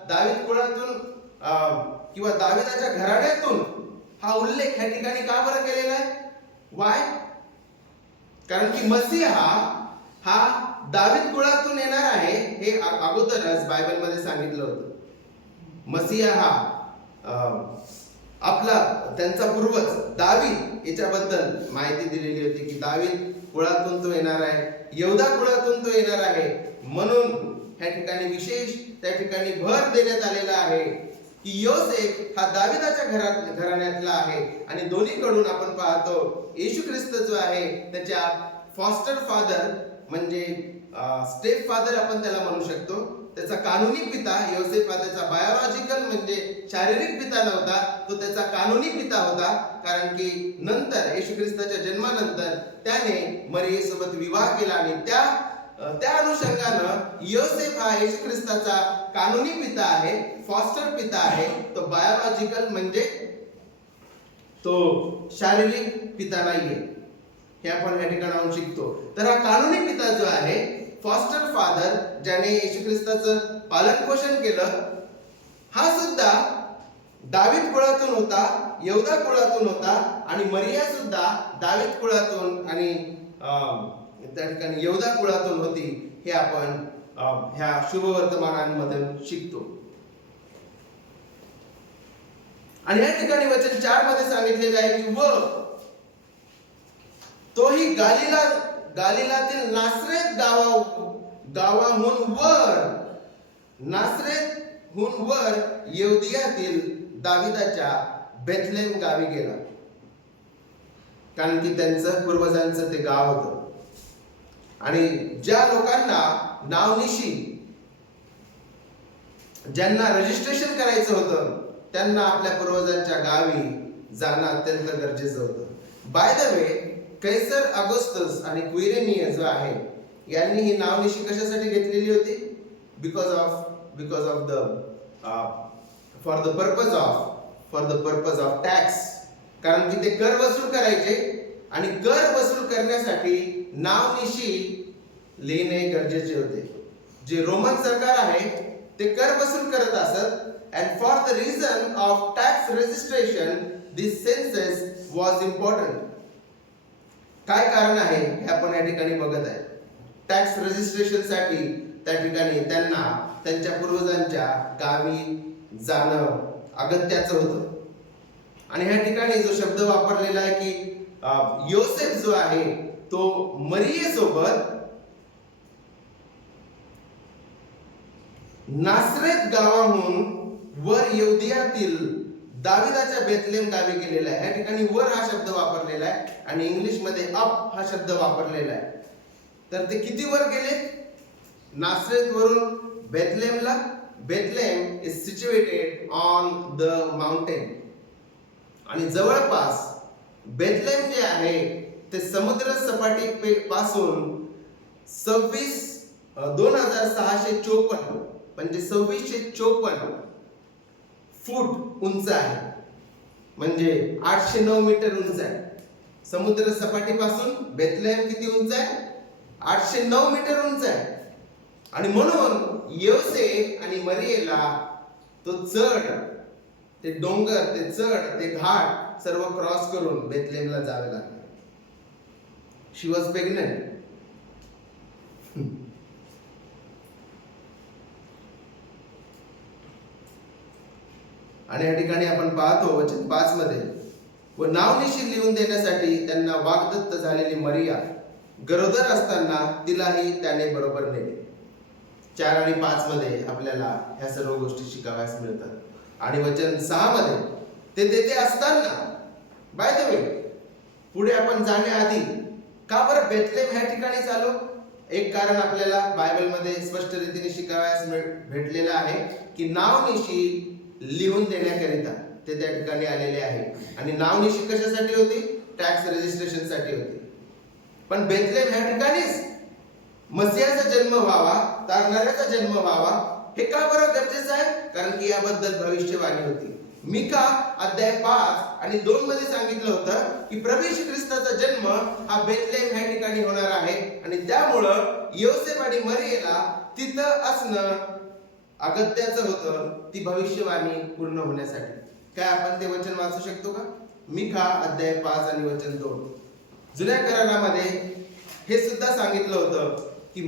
दावीद कुळातून किंवा दाविदाच्या घराण्यातून हा उल्लेख ह्या ठिकाणी का बरं केलेला आहे? वाय? कारण की मसीहा हा दावीद कुळातून येणार आहे हे अगोदरच बायबलमध्ये सांगितलं होतं. मसीहा हा त्यांचा पूर्वज दावीद याच्याबद्दल माहिती दिलेली होती की दावीद कुळातून तो येणार आहे, यहूदा कुळातून तो येणार आहे. म्हणून ह्या ठिकाणी विशेष त्या ठिकाणी भर देण्यात आलेला आहे की योसेफ हा दाविदाच्या घराण्यातला आहे. आणि दोन्हीकडून आपण पाहतो येशू ख्रिस्त जो आहे त्याच्या फॉस्टर फादर म्हणजे स्टेप फादर आपण त्याला म्हणू शकतो. त्याचा कानूनी पिता योसेफ हा त्याचा बायोलॉजिकल म्हणजे शारीरिक पिता नव्हता, तो त्याचा कानूनी पिता होता. कारण की नंतर येशू ख्रिस्ताच्या जन्मानंतर त्याने मरियेसोबत विवाह केला आणि त्या अनुषंगानं योसेफ हा येशू ख्रिस्ताचा कानूनी पिता आहे, फॉस्टर पिता आहे. तो बायोलॉजिकल म्हणजे तो शारीरिक पिता नाहीये. हे आपण या ठिकाणाहून शिकतो. तर हा कानूनी पिता जो आहे, फॉस्टर फादर, ज्याने येशू ख्रिस्ताचं पालन पोषण केलं, हा सुद्धा दावीद कुळातून होता, यहूदा कुळातून होता आणि मरिया सुद्धा दावीद कुळातून आणि त्या ठिकाणी यहूदा कुळातून होती. हे आपण ह्या शुभवर्तमानांमधून शिकतो. आणि या ठिकाणी वचन 4 मध्ये सांगितलेलं आहे की व तोही गालिलातील नासरेत गावाहून वर यहूदियातील दाविदाच्या बेथलेम गावी गेला. कारण की त्यांचं पूर्वजांचं ते गाव होतं. आणि ज्या लोकांना नावनिशी ज्यांना रजिस्ट्रेशन करायचं होतं त्यांना आपल्या पूर्वजांच्या गावी जाणं अत्यंत गरजेचं होतं. By the way, Caesar Augustus आणि क्विरेनियस जो आहे यांनी ही नावनिशी कशासाठी घेतलेली होती? Because of for the purpose of tax. कारण की ते कर वसूल करायचे आणि कर वसूल करण्यासाठी नावनिशी लिहिणे गरजेचे होते. जे रोमन सरकार आहे ते कर वसूल करत असत. And for the reason of tax registration, this census was important. काय कारण आहे हे आपण या ठिकाणी बघत आहे. टॅक्स रजिस्ट्रेशन साठी त्या ठिकाणी त्यांना त्यांच्या पूर्वजांच्या गावी जाणं अगत्याचं होतं. आणि ह्या ठिकाणी जो शब्द वापरलेला आहे की योसेफ जो आहे तो मरियेसोबत नासरेत गावाहून वर यहूदियातील दाविदाच्या बेथलेम गावी गेलेला आहे. या ठिकाणी वर हा शब्द वापरलेला आहे आणि इंग्लिश मध्ये अप हा शब्द वापरलेला आहे. तर ते किती वर गेले? नासरेत वरून बेथलेमला. Bethlehem is situated on the mountain. आणि जवळपास बेथलेम जे आहे ते समुद्र सपाटी पासून 2654 म्हणजे 2654 फूट उंच आहे. म्हणजे 809 मीटर उंच आहे. समुद्र सपाटीपासून बेथलेम किती उंच आहे? 809 मीटर उंच आहे. आणि म्हणून योसे आणि मरियेला तो चढ, ते डोंगर, ते चढ, ते घाट सर्व क्रॉस करून बेथलेमला जावे लागले. शी वॉज प्रेग्नंट. आणि या ठिकाणी आपण पाहतो वचन 5 मध्ये व नावनिशी लिहून देण्यासाठी त्यांना वाग्दत्त झालेली मरिया गरोदर असताना तिलाही त्याने बरोबर नेले. 4 आणि 5 मध्ये आपल्याला ह्या सर्व गोष्टी शिकाव्यास मिळतात. आणि वचन 6 मध्ये ते तेथे असताना, बाय द वे, पुढे आपण जाण्याआधी का बरं बेथलेम ह्या ठिकाणी चालू? एक कारण आपल्याला बायबलमध्ये स्पष्ट रीतीने शिकाव्यास भेटलेलं आहे की नावनिशी लिहून देण्याकरिता ते त्या ठिकाणी आलेले आहे. आणि नावनिशी कशासाठी होती? टॅक्स रजिस्ट्रेशन साठी होती. पण बेथलेम ह्या ठिकाणीच मसीहाचा जन्म व्हावा, तारणाऱ्याचा जन्म व्हावा, हे का बरं गरजेचं आहे? कारण की याबद्दल भविष्यवाणी होती. मिका अध्याय 5 आणि 2 मध्ये सांगितलं होतं की प्रभू येशू ख्रिस्ताचा जन्म हा बेथलेम ह्या ठिकाणी होणार आहे. आणि त्यामुळं योसेफ आणि मरियेला तिथं असणं अगत्याचं होतं, ती भविष्यवाणी पूर्ण होण्यासाठी. काय आपण ते वचन वाचू शकतो का? मिका अध्याय 5 आणि वचन 2. जुन्या करारामध्ये हे सुद्धा सांगितलं होतं की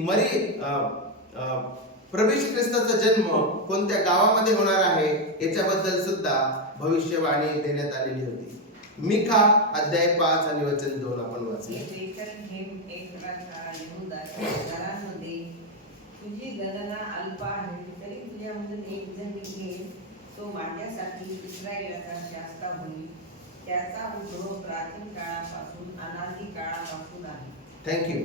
प्रभू येशू ख्रिस्ताचा जन्म कोणत्या गावामध्ये होणार आहे याच्याबद्दल सुद्धा भविष्यवाणी देण्यात आलेली होती. मिका अध्याय 5 आणि वचन 2 आपण वाचूया. तुझी गणना अल्प आहे तरी तुझ्यामधून एक जण निघेल, तो माझ्यासाठी इस्रायलाचा शास्ता होईल. त्याचा उद्भव प्राचीन काळापासून अनादी काळापासून आहे. थँक्यू.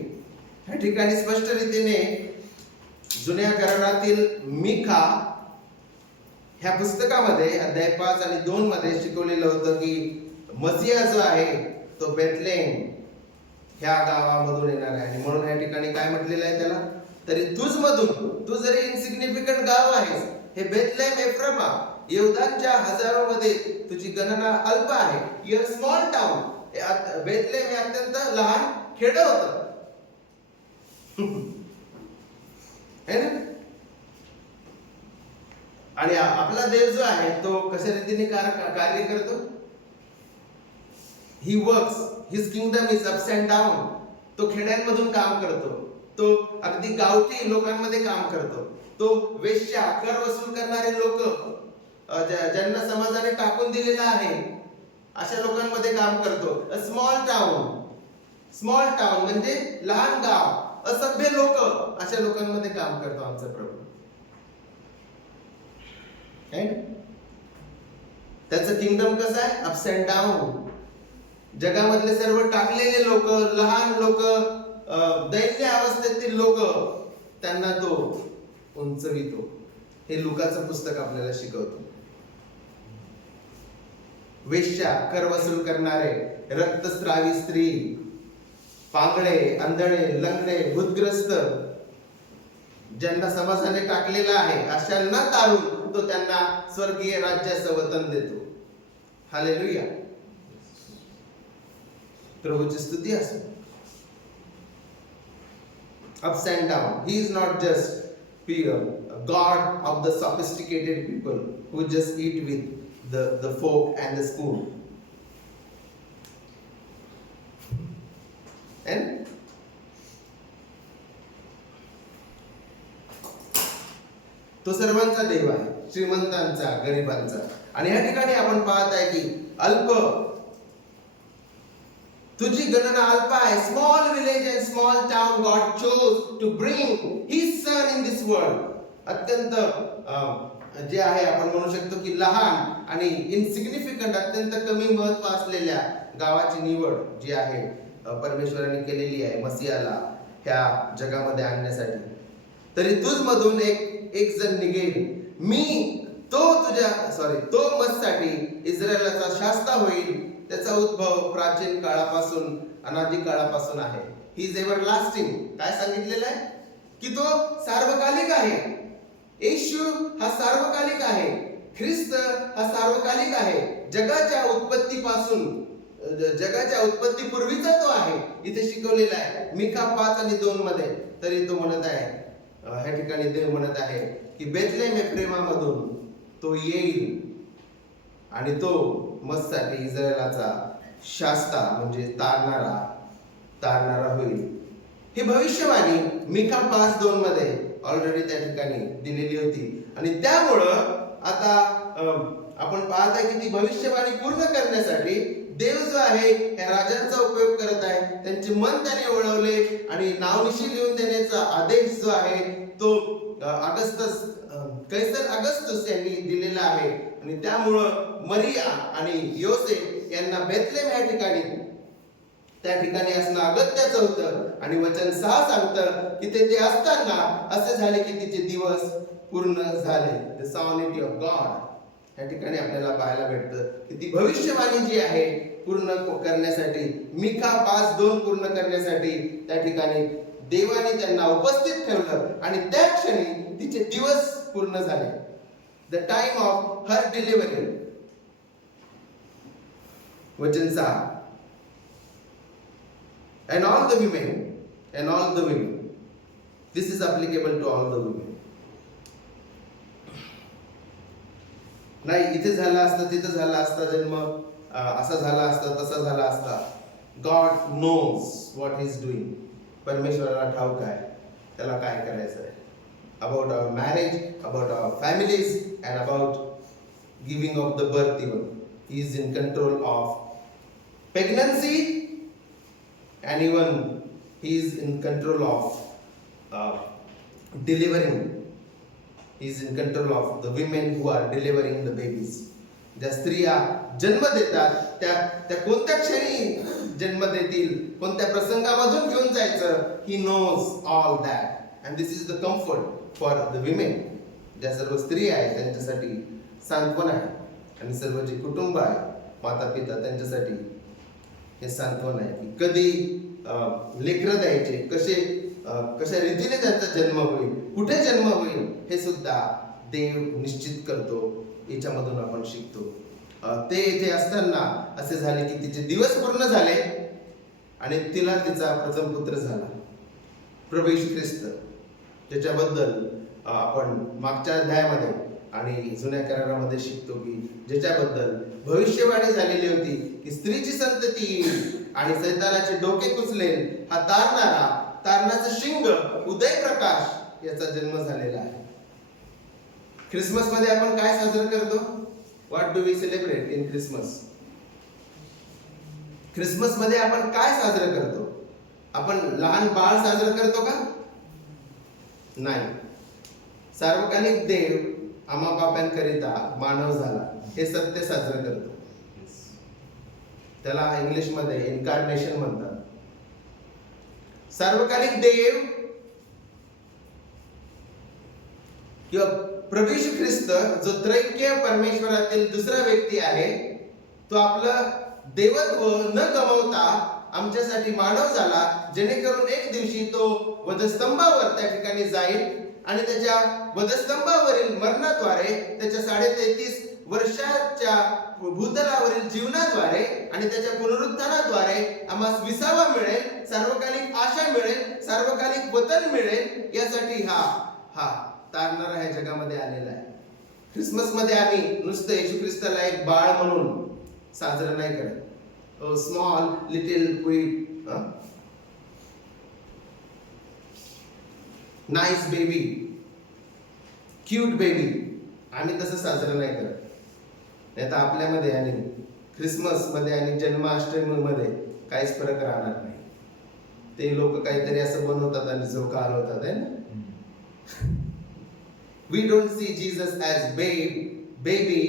ह्या ठिकाणी स्पष्ट रीतीने जुन्या करारातील मिका ह्या पुस्तकामध्ये अध्याय 5 आणि 2 मध्ये शिकवलेलं होतं की मसीहा जो आहे तो बेथलेम ह्या गावामधून येणार आहे. आणि म्हणून या ठिकाणी काय म्हटलेलं आहे त्याला? तरी तुझ मधून, तू जरी इनसिग्निफिकंट गाव आहेस, हे बेथलेम एफ्रामा, यहूदाच्या हजारो मध्ये तुझी गणना अल्प आहे. You are small town. Bethlehem हे अत्यंत लहान खेड होतं. है ना? आणि आपला देव जो आहे तो कशा रीतीने कार्य करतो? He works, his kingdom is ups and down. तो खेड्यांमधून काम करतो, तो अगदी गावठी लोकांमध्ये काम करतो, तो वेश्या, कर वसूल करणारे लोक, ज्यांना समाजाने टाकून दिलेलं आहे अशा लोकांमध्ये काम करतो. A small town, small town म्हणजे लहान गाव, असभ्य लोक, अशा लोकांमध्ये काम करतो आमचा प्रभू. त्याचं किंगडम कसं आहे? Ups and down. जगामधले सर्व टाकलेले लोक, लहान लोक, दैन्य अवस्थेतील लोक, त्यांना तो उंचवितो. हे लुकाचं पुस्तक आपल्याला शिकवतो. वेश्या, कर वसूल करणारे, रक्तस्रावी स्त्री, पांगळे, आंधळे, लंगडे, भूतग्रस्त, ज्यांना समाजाने टाकलेला आहे, अशांना तारून तो त्यांना स्वर्गीय राज्याचं वतन देतो. हालेलुया. प्रभूची स्तुती असो. Ups and down. He is not just a God of the sophisticated people who just eat with the fork and the spoon. And तो सर्वांचा देव आहे, श्रीमंतांचा, गरिबांचा. आणि या ठिकाणी आपण पाहत आहे की अल्प, तुझी गणना अल्प आहे. Small village and small town God chose to bring his son in this world. अत्यंत जे आहे आपण म्हणू शकतो की लहान आणि इनसिग्निफिकंट, अत्यंत कमी महत्व असलेल्या गावाची निवड जी आहे परमेश्वराने केलेली आहे मसीहाला ह्या जगामध्ये आणण्यासाठी. तरी तुझ मधून एक जण निघेल, तो मजसाठी इस्रायलाचा शास्ता होईल. त्याचा उद्भव प्राचीन काळापासून, अनादी काळापासून आहे. He is everlasting. काय सांगितलेलं आहे? की तो सार्वकालिक आहे. येशू हा सार्वकालिक आहे. ख्रिस्त हा सार्वकालिक आहे. जगाच्या उत्पत्तीपासून, जगाच्या उत्पत्तीपूर्वीचा तो आहे. इथे शिकवलेला आहे मिका 5 आणि 2 मध्ये. तरी तो म्हणत आहे, ह्या ठिकाणी देव म्हणत आहे की बेथलेहेम एफ्रेमामधून तो येईल आणि तो मजसाठी इस्रायलाचा शास्ता म्हणजे तारणारा होईल. ही भविष्यवाणी मिका 5:2 मध्ये ऑलरेडी त्या ठिकाणी दिलेली होती. आणि त्यामुळं आता आपण पाहत आहे की ती भविष्यवाणी पूर्ण करण्यासाठी देव जो आहे या राजांचा उपयोग करत आहे. त्यांचे मन त्याने वळवले आणि नावनिशी लिहून देण्याचा आदेश जो आहे तो कैसर अगस्टस यांनी दिलेला आहे. आणि त्यामुळं मरिया आणि योसेफ यांना बेथलेहेम त्या ठिकाणी असणं अगत्याचं होतं. आणि वचन 6 सांगतं की ते असताना असे झाले की तिचे दिवस पूर्ण झाले. द सॉनिटी ऑफ गॉड या ठिकाणी आपल्याला पाहायला भेटतं की ती भविष्यवाणी जी आहे पूर्ण करण्यासाठी, मिका 5:2 पूर्ण करण्यासाठी त्या ठिकाणी देवाने त्यांना उपस्थित ठेवलं आणि त्या क्षणी तिचे दिवस पूर्ण झाले. The time of her delivery. वचन 6. And all the women. This is applicable to all the women. नाही इथे झाला असता, तिथे झाला असता जन्म, असा झाला असता, तसा झाला असता. God knows what he is doing. परमेश्वराला ठाऊक आहे त्याला काय करायचं आहे. About our marriage, about our families and about giving of the birth even. He is in control of pregnancy and even he is in control of delivering. He is in control of the women who are delivering the babies. ज्या स्त्रिया जन्म देतात त्या कोणत्या क्षणी जन्म देतील, कोणत्या प्रसंगामधून घेऊन जायचं, he knows all that. And this is the comfort for the women. ज्या सर्व स्त्रिया आहेत त्यांच्यासाठी सांत्वन आहे. आणि सर्व जे कुटुंब आहे, माता पिता, त्यांच्यासाठी हे सांत्वन आहे की कधी लेकरं द्यायचे, कशा रीतीने त्यांचा जन्म होईल, कुठे जन्म होईल, हे सुद्धा देव निश्चित करतो. याच्यामधून आपण शिकतो. ते येथे असताना असे झाले की तिचे दिवस पूर्ण झाले आणि तिला तिचा प्रथम पुत्र झाला, प्रभू येशू ख्रिस्त. त्याच्याबद्दल आपण मागच्या अध्यायामध्ये आणि जुन्या करारामध्ये शिकतो की ज्याच्याबद्दल भविष्यवाणी झालेली होती की स्त्रीची संतती येईल आणि सैतानाचे डोके कुचलेल, हा तारणाचं शिंग उदय प्रकाश याचा जन्म झालेला आहे. ख्रिसमस मध्ये आपण काय साजरं करतो? What do we celebrate in Christmas? Christmas मध्ये आपण काय साजरं करतो? आपण लहान बाळ साजरं करतो का? नाही. सार्वकालिक देव आम्हा बापांकरिता मानव झाला हे सत्य साजरं करतो. त्याला इंग्लिश मध्ये इन्कार्नेशन म्हणतात. सार्वकालिक देव किंवा प्रभू येशू ख्रिस्त जो त्रैक्य परमेश्वरातील दुसरा व्यक्ती आहे, तो आपलं देवत्व न गमावता आमच्यासाठी मानव झाला, जेणेकरून एक दिवशी तो वधस्तंभावर त्या ठिकाणी जाईल आणि त्याच्या वधस्तंभावरील मरणाद्वारे, त्याच्या 33.5 वर्षाच्या भूतलावरील जीवनाद्वारे आणि त्याच्या पुनरुत्थानाद्वारे आम्हाला विसावा मिळेल, सार्वकालिक आशा मिळेल, सार्वकालिक वतन मिळेल. यासाठी हा तारणारा ह्या जगामध्ये आलेला आहे. ख्रिसमस मध्ये आम्ही नुसतं येशू ख्रिस्ताला एक बाळ म्हणून साजरा नाही करत. Small little quite nice baby, cute baby, आम्ही तसं साजरं नाही करत. नाही तर आपल्यामध्ये आणि ख्रिसमस मध्ये आणि जन्माष्टमी मध्ये काहीच फरक राहणार नाही. ते लोक काहीतरी असं बनवतात आणि झोका हलवतात आहे ना. We don't see Jesus as baby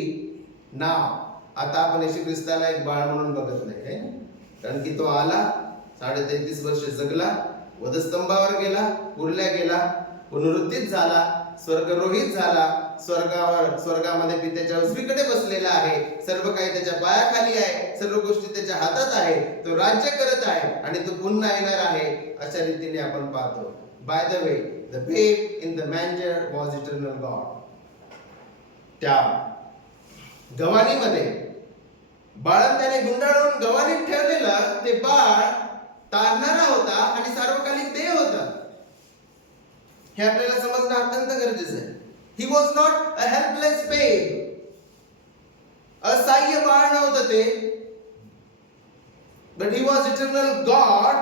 now. आता आपण येशू ख्रिस्ताला एक बाळ म्हणून बघत नाही आहे ना, कारण की तो आला, 33.5 वर्ष जगला, वधस्तंभावर गेला, पुरल्या गेला, पुनरुत्थित झाला, स्वर्गरोहित झाला, स्वर्गामध्ये पित्याच्या उजवीकडे बसलेला आहे, सर्व काही त्याच्या पायाखाली आहे, सर्व गोष्टी त्याच्या हातात आहे, तो राज्य करत आहे आणि तो पुन्हा येणार आहे, अशा रीतीने आपण पाहतो. By the way, the babe in the manger was eternal God. त्या गवानीमध्ये बाळाला त्याने गुंडाळून गवानीत ठेवलेलं ते बाळ तारणारा होता आणि सार्वकालिक देव होता. हे आपल्याला समजणं अत्यंत गरजेचं आहे. He was not a helpless बेब. असहाय्य बाळ नव्हतं ते, but he was eternal God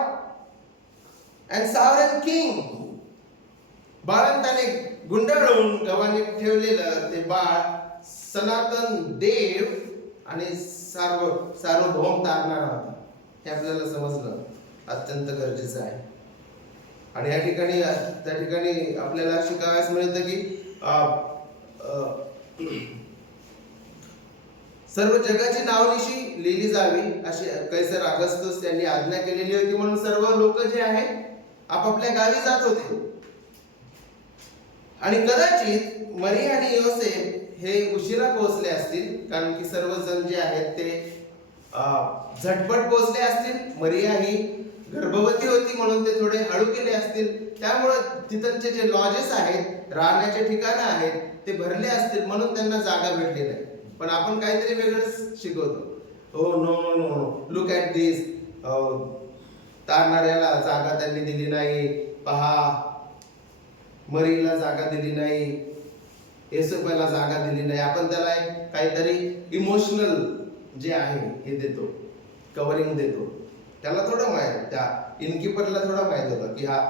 and sovereign king. बाळाला त्याने गुंडाळून गवानीत ठेवलेलं ते बाळ सनातन देव आणि सार्वभौम तारणारा होता. हे आपल्याला समजणं अत्यंत गरजेचं आहे. आणि त्या ठिकाणी आपल्याला शिकावयास मिळतं की सर्व जगाची नावनिशी लिहिली जावी अशी कैसर ऑगस्टस यांनी आज्ञा केलेली होती. म्हणून सर्व लोक जे आहेत आपापल्या गावी जात होते आणि कदाचित मरिया आणि योसेफ हे उशिरा पोहोचले असतील, कारण की सर्वजण जे आहेत ते झटपट पोहोचले असतील. मरिया ही गर्भवती होती म्हणून ते थोडे हळू गेले असतील. त्यामुळे तिथलचे जे लॉजेस आहेत, राहण्याचे ठिकाणं आहेत, ते भरले असतील म्हणून त्यांना जागा भेटली नाही. पण आपण काहीतरी वेगळंच शिकवतो. हो no no no, look at this. तारणाऱ्याला जागा त्यांनी दिली नाही, पहा. मरीला जागा दिली नाही, येसोपाला जागा दिली नाही. आपण त्याला एक काहीतरी इमोशनल जे आहे हे देतो, कव्हरिंग देतो. त्याला थोडं माहित, त्या इनकीपरला थोडं माहित होतं की हा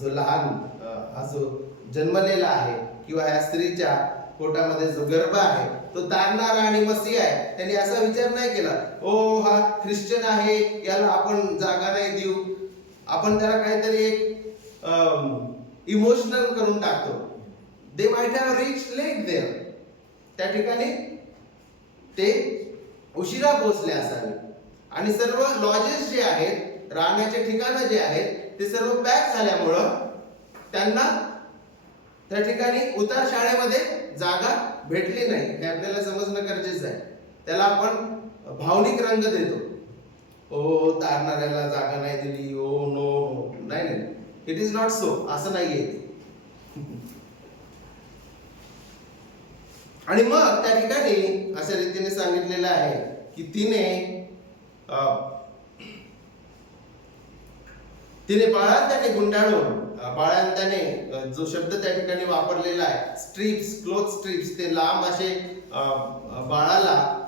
जो लहान हा जो जन्मलेला आहे किंवा ह्या स्त्रीच्या पोटामध्ये जो गर्भ आहे तो तारणारा आणि मसीह आहे. त्यांनी असा विचार नाही केला, ओ हा ख्रिश्चन आहे, याला आपण जागा नाही देऊ. आपण त्याला काहीतरी एक इमोशनल करून टाकतो. They might have reached late there. त्या ठिकाणी ते उशिरा पोहोचले असावे आणि सर्व लॉजेस जे आहेत, राहण्याचे ठिकाणं जे आहेत, ते सर्व पॅक झाल्यामुळं त्यांना त्या ठिकाणी उतार शाळेमध्ये जागा भेटली नाही. हे आपल्याला समजणं गरजेचं आहे. त्याला आपण भावनिक रंग देतो. ओ तारणाऱ्याला जागा नाही दिली, ओ नो, नाही, इट इज नॉट सो. असं नाहीये. आणि मग त्या ठिकाणी अशा रीतीने सांगितलेलं आहे की तिने बाळाला त्याने गुंडाळून बाळानं त्याने जो शब्द त्या ठिकाणी वापरलेला आहे स्ट्रिप्स, क्लोथ स्ट्रिप्स, ते लांब असे बाळाला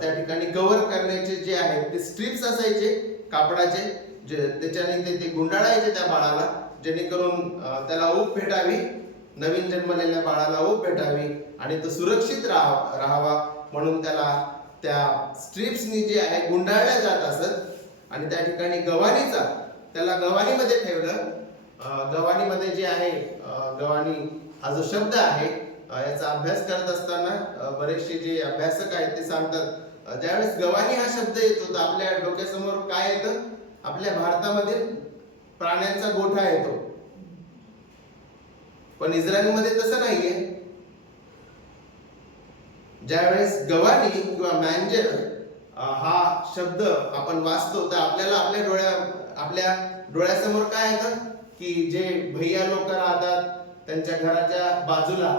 त्या ठिकाणी कव्हर करण्याचे जे आहेत ते स्ट्रिप्स असायचे कापडाचे, जे त्याच्याने ते गुंडाळायचे त्या बाळाला, जेणेकरून त्याला ऊब भेटावी, नवीन जन्मलेल्या बाळाला ऊब भेटावी आणि तो सुरक्षित राहावा म्हणून त्याला त्या स्ट्रिप्सनी जे आहे गुंडाळल्या जात असत. आणि त्या ठिकाणी त्याला गव्हाणीमध्ये ठेवलं. गव्हाणीमध्ये जे आहे गव्हाणी हा जो शब्द आहे याचा अभ्यास करत असताना बरेचसे जे अभ्यासक आहेत ते सांगतात ज्यावेळेस गव्हाणी हा शब्द येतो तर आपल्या डोक्यासमोर काय येतं? आपल्या भारतामध्ये प्राण्यांचा गोठा येतो, पण इस्रायलमध्ये तसं नाहीये. ज्यावेळेस गव्हाणी किंवा मॅंजर हा शब्द आपण वाचतो तर आपल्याला आपल्या डोळ्यासमोर काय येतं की जे भैया लोक राहतात त्यांच्या घराच्या बाजूला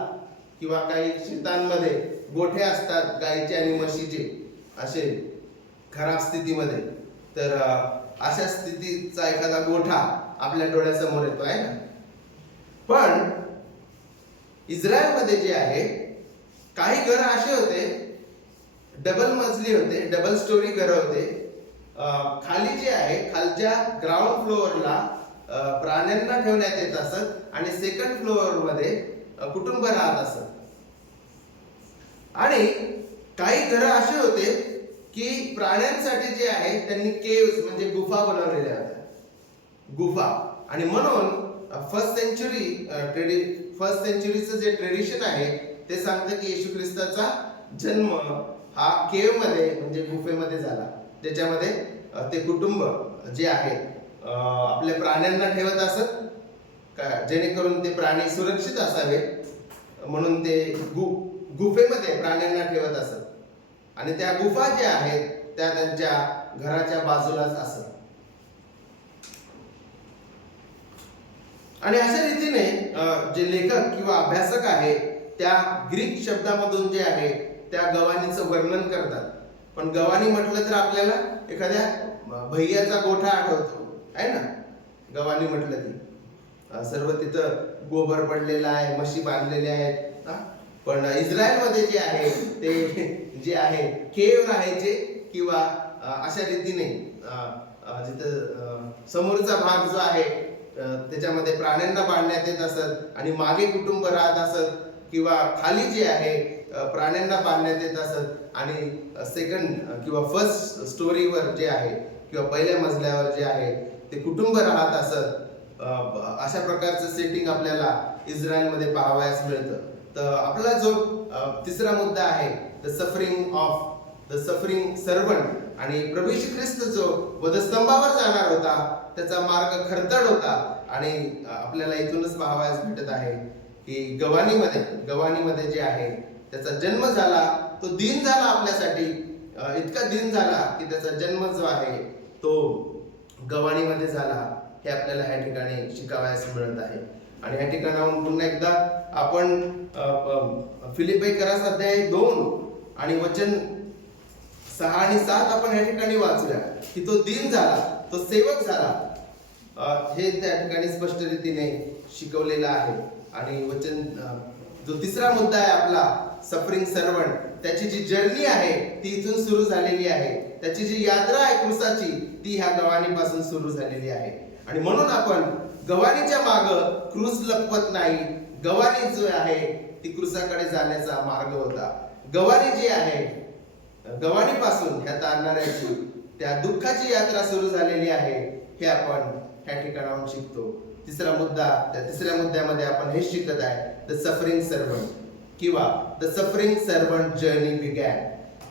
किंवा काही शेतांमध्ये गोठे असतात गायीचे आणि म्हशीचे असे खराब स्थितीमध्ये, तर अशा स्थितीचा एखादा गोठा आपल्या डोळ्यासमोर येतो आहे ना. पण इस्रायलमध्ये जे आहे काही घर असे होते, डबल मजली होते, डबल स्टोरी घर होते. खाली जे आहे खालच्या ग्राउंड फ्लोअरला प्राण्यांना ठेवण्यात येत असत आणि सेकंड फ्लोअर मध्ये कुटुंब राहत असत. आणि काही घर असे होते की प्राण्यांसाठी जे आहे त्यांनी केव्स म्हणजे गुफा बनवलेल्या होत्या, गुफा. आणि म्हणून फर्स्ट सेंचुरीचं जे ट्रेडिशन आहे ते सांगतं की येशू ख्रिस्ताचा जन्म हा केव मध्ये म्हणजे गुफेमध्ये झाला, ज्याच्यामध्ये ते कुटुंब जे आहे आपल्या प्राण्यांना ठेवत असत जेणेकरून ते प्राणी सुरक्षित असावे म्हणून ते गुफेमध्ये प्राण्यांना ठेवत असत. आणि त्या गुफा ज्या आहेत त्या त्यांच्या घराच्या बाजूलाच असत. आणि अशा रीतीने जे लेखक किंवा अभ्यासक आहे त्या ग्रीक शब्दामधून जे आहे त्या गव्हाणीचं वर्णन करतात. पण गव्हाणी म्हटलं तर आपल्याला एखाद्या भैयाचा गोठा आठवतो आहे ना. गव्हाणी म्हटलं की सर्व तिथं गोबर पडलेला आहे, म्हशी बांधलेल्या आहेत. पण इस्रायलमध्ये जे आहे ते जे आहे केव राहायचे किंवा अशा रीतीने जिथं समोरचा भाग जो आहे त्याच्यामध्ये प्राण्यांना बांधण्यात येत असत आणि मागे कुटुंब राहत असत, किंवा खाली जे आहे प्राण्यांना बांधण्यात येत असत आणि सेकंड किंवा फर्स्ट स्टोरीवर जे आहे किंवा पहिल्या मजल्यावर जे आहे ते कुटुंब राहत असत. अशा प्रकारचं सेटिंग आपल्याला इस्रायलमध्ये पाहावयास मिळतं. तर आपला जो तिसरा मुद्दा आहे द सफरिंग सर्वंट, आणि प्रभू येशू ख्रिस्त जो वधस्तंभावर जाणार होता त्याचा मार्ग खडतर होता. आणि आपल्याला इथूनच पाहावयास भेटत आहे की गव्हाणीमध्ये जे आहे त्याचा जन्म झाला, तो दिन झाला आपल्यासाठी, इतका दिन झाला की त्याचा जन्म जो आहे तो गव्हाणीमध्ये झाला. हे आपल्याला ह्या ठिकाणी शिकावयास मिळत आहे. आणि ह्या ठिकाणाहून पुन्हा एकदा आपण फिलिप्पीकरास अध्याय 2 आणि वचन 6 आणि 7 आपण ह्या ठिकाणी वाचूया की तो दिन झाला, तो सेवक झाला. हे त्या ठिकाणी स्पष्ट रीतीने शिकवलेलं आहे. आणि वचन जो तिसरा मुद्दा आहे आपला सफरिंग सर्वंट, त्याची जी जर्नी आहे ती इथून सुरू झालेली आहे. त्याची जी यात्रा आहे क्रूसाची ती ह्या गव्हाणीपासून सुरू झालेली आहे. आणि म्हणून आपण गव्हाणीच्या माग क्रूस लपवत नाही. गव्हाणी जो आहे ती क्रूसाकडे जाण्याचा मार्ग होता. गव्हाणी जी आहे, गव्हाणीपासून ह्या तारणाऱ्याची त्या दुःखाची यात्रा सुरू झालेली आहे, हे आपण ह्या ठिकाणाहून शिकतो. तिसरा मुद्दा, त्या तिसऱ्या मुद्द्यामध्ये आपण हे शिकत आहे द सफरिंग सर्वंट किंवा the suffering servant journey begin.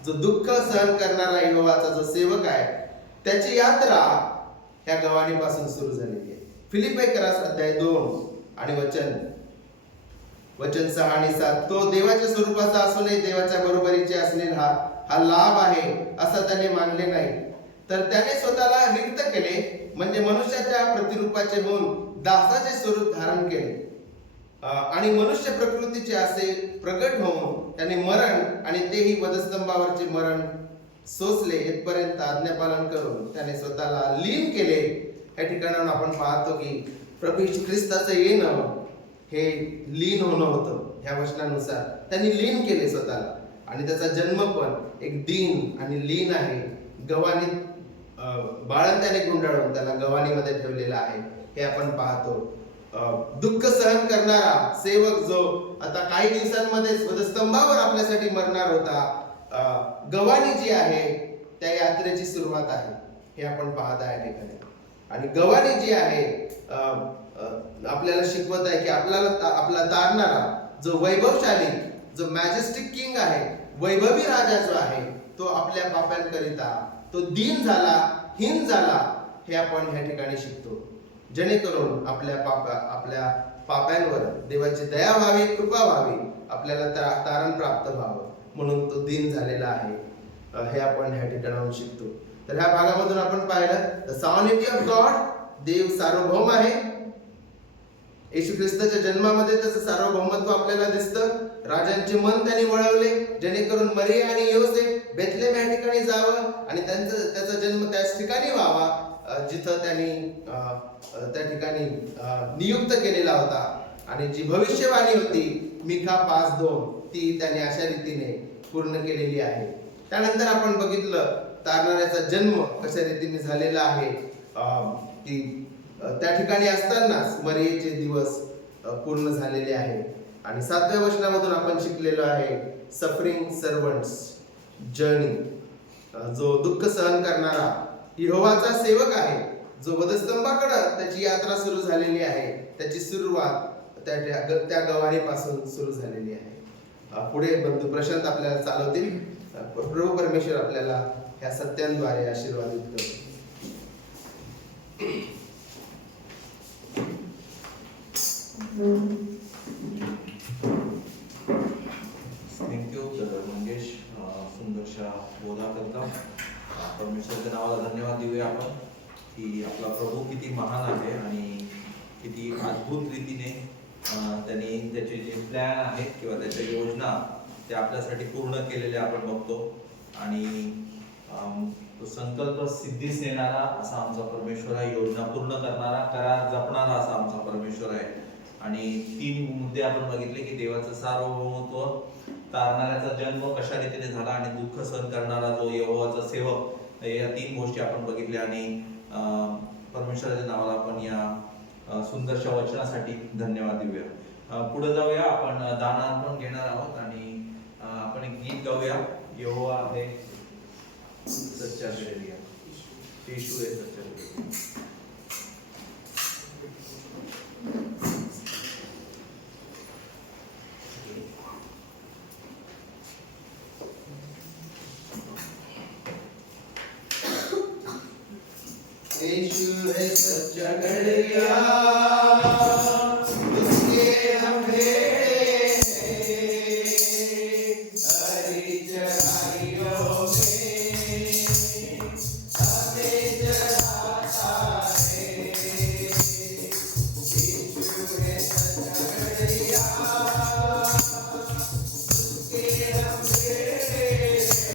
जो दुःख सहन करणारा यहोवाचा जो सेवक आहे त्याची यात्रा ह्या गव्हाणीपासून सुरू झालेली आहे. फिलिप्पीकरास अध्याय 2 आणि वचन 6 आणि 7. तो देवाच्या स्वरूपाचा असूनही देवाच्या बरोबरीचे असणे हा लाभ आहे असं त्याने मानले नाही, तर त्याने स्वतःला रिक्त केले, म्हणजे मनुष्याच्या प्रतिरूपाचे होऊन दासाचे स्वरूप धारण केले आणि मनुष्य प्रकृतीचे असे प्रगट होऊन त्याने मरण आणि तेही वधस्तंभावरचे मरण सोसले, इथपर्यंत आज्ञापालन करून त्याने स्वतःला लीन केले. या ठिकाणाहून आपण पाहतो की प्रभू येशू ख्रिस्ताचं येणं हे लीन होणं होतं. ह्या वचनानुसार त्यांनी लीन केले स्वतःला आणि त्याचा जन्म पण एक दीन आणि लीन आहे. गव्हाणी बाळंत्याने गुंडाळून त्याला गव्हाणीमध्ये ठेवलेला आहे हे आपण पाहतो. दुःख सहन करणारा सेवक जो आता काही दिवसांमध्ये वधस्तंभावर आपल्यासाठी मरणार होता, गव्हाणी जी आहे त्या यात्रेची सुरुवात आहे हे आपण पाहत आहे या ठिकाणी. आणि गव्हाणी जी आहे आपल्याला शिकवत आहे की आपला तारणारा जो वैभवशाली, जो मॅजेस्टिक किंग आहे, वैभवी राजा जो आहे, तो आपल्या पाप्यांकरिता तो दीन झाला, हीन झाला हे आपण ह्या ठिकाणी शिकतो. जेणेकरून आपल्या पाप्यांवर देवाची दया व्हावी, कृपा व्हावी, आपल्याला तारण प्राप्त व्हावं म्हणून तो दीन झालेला आहे हे आपण ह्या ठिकाणाहून शिकतो. तर ह्या भागामधून आपण पाहिलं द सॉव्हर्निटी ऑफ गॉड, देव सार्वभौम आहे. येशू ख्रिस्ताच्या जन्मामध्ये त्याचं सार्वभौमत्व आपल्याला दिसतं. राजांचे मन त्यांनी वळवले जेणेकरून मरिया आणि योसेफ बेथलेम या ठिकाणी जावं आणि त्याचा जन्म त्याच ठिकाणी व्हावा जिथं त्यांनी त्या ठिकाणी नियुक्त केलेला होता. आणि जी भविष्यवाणी होती मिखा 5:2 ती त्यांनी अशा रीतीने पूर्ण केलेली आहे. त्यानंतर आपण बघितलं तारणाऱ्याचा जन्म कशा रीतीने झालेला आहे की त्या ठिकाणी असतानाच मरियेचे दिवस पूर्ण झालेले आहे. आणि 7व्या वचनामधून आपण शिकलेलो आहे सफरिंग सर्वंट्स जर्नी, जो दुःख सहन करणारा यहोवाचा सेवक आहे, जो वधस्तंभाकडे त्याची यात्रा सुरू झालेली आहे. त्याची सुरुवात त्या गव्हाणीपासून सुरू झालेली आहे. पुढे बंधू प्रशांत आपल्याला चालवतील. प्रभू परमेश्वर आपल्याला ह्या सत्यांद्वारे आशीर्वादित करतो. थँक्यू मंगेश, सुंदरशा बोधाकरता. परमेश्वराच्या नावाला धन्यवाद देऊया आपण की आपला प्रभू किती महान आहे आणि किती अद्भुत रीतीने त्यांनी त्याचे जे प्लॅन आहेत किंवा त्याच्या योजना त्या आपल्यासाठी पूर्ण केलेल्या आपण बघतो. आणि तो संकल्प सिद्धीस नेणारा असा आमचा परमेश्वर आहे, योजना पूर्ण करणारा, करार जपणारा असा आमचा परमेश्वर आहे. आणि 3 मुद्दे आपण बघितले की देवाचं सार्वभौमत्व, तारणाऱ्याचा जन्म कशा रीतीने झाला आणि दुःख सहन करणारा जो यहोवाचा सेवक, या 3 गोष्टी आपण बघितल्या. आणि परमेश्वराच्या नावाला आपण या सुंदरशा वचनासाठी धन्यवाद देऊया. पुढे जाऊया, आपण दानार्पण घेणार आहोत आणि आपण एक गीत गाऊया. यहोवा आहे सच्चा शरीर, येशू आहे सच्चा शरीर. यीशु है सच्चा गड़िया,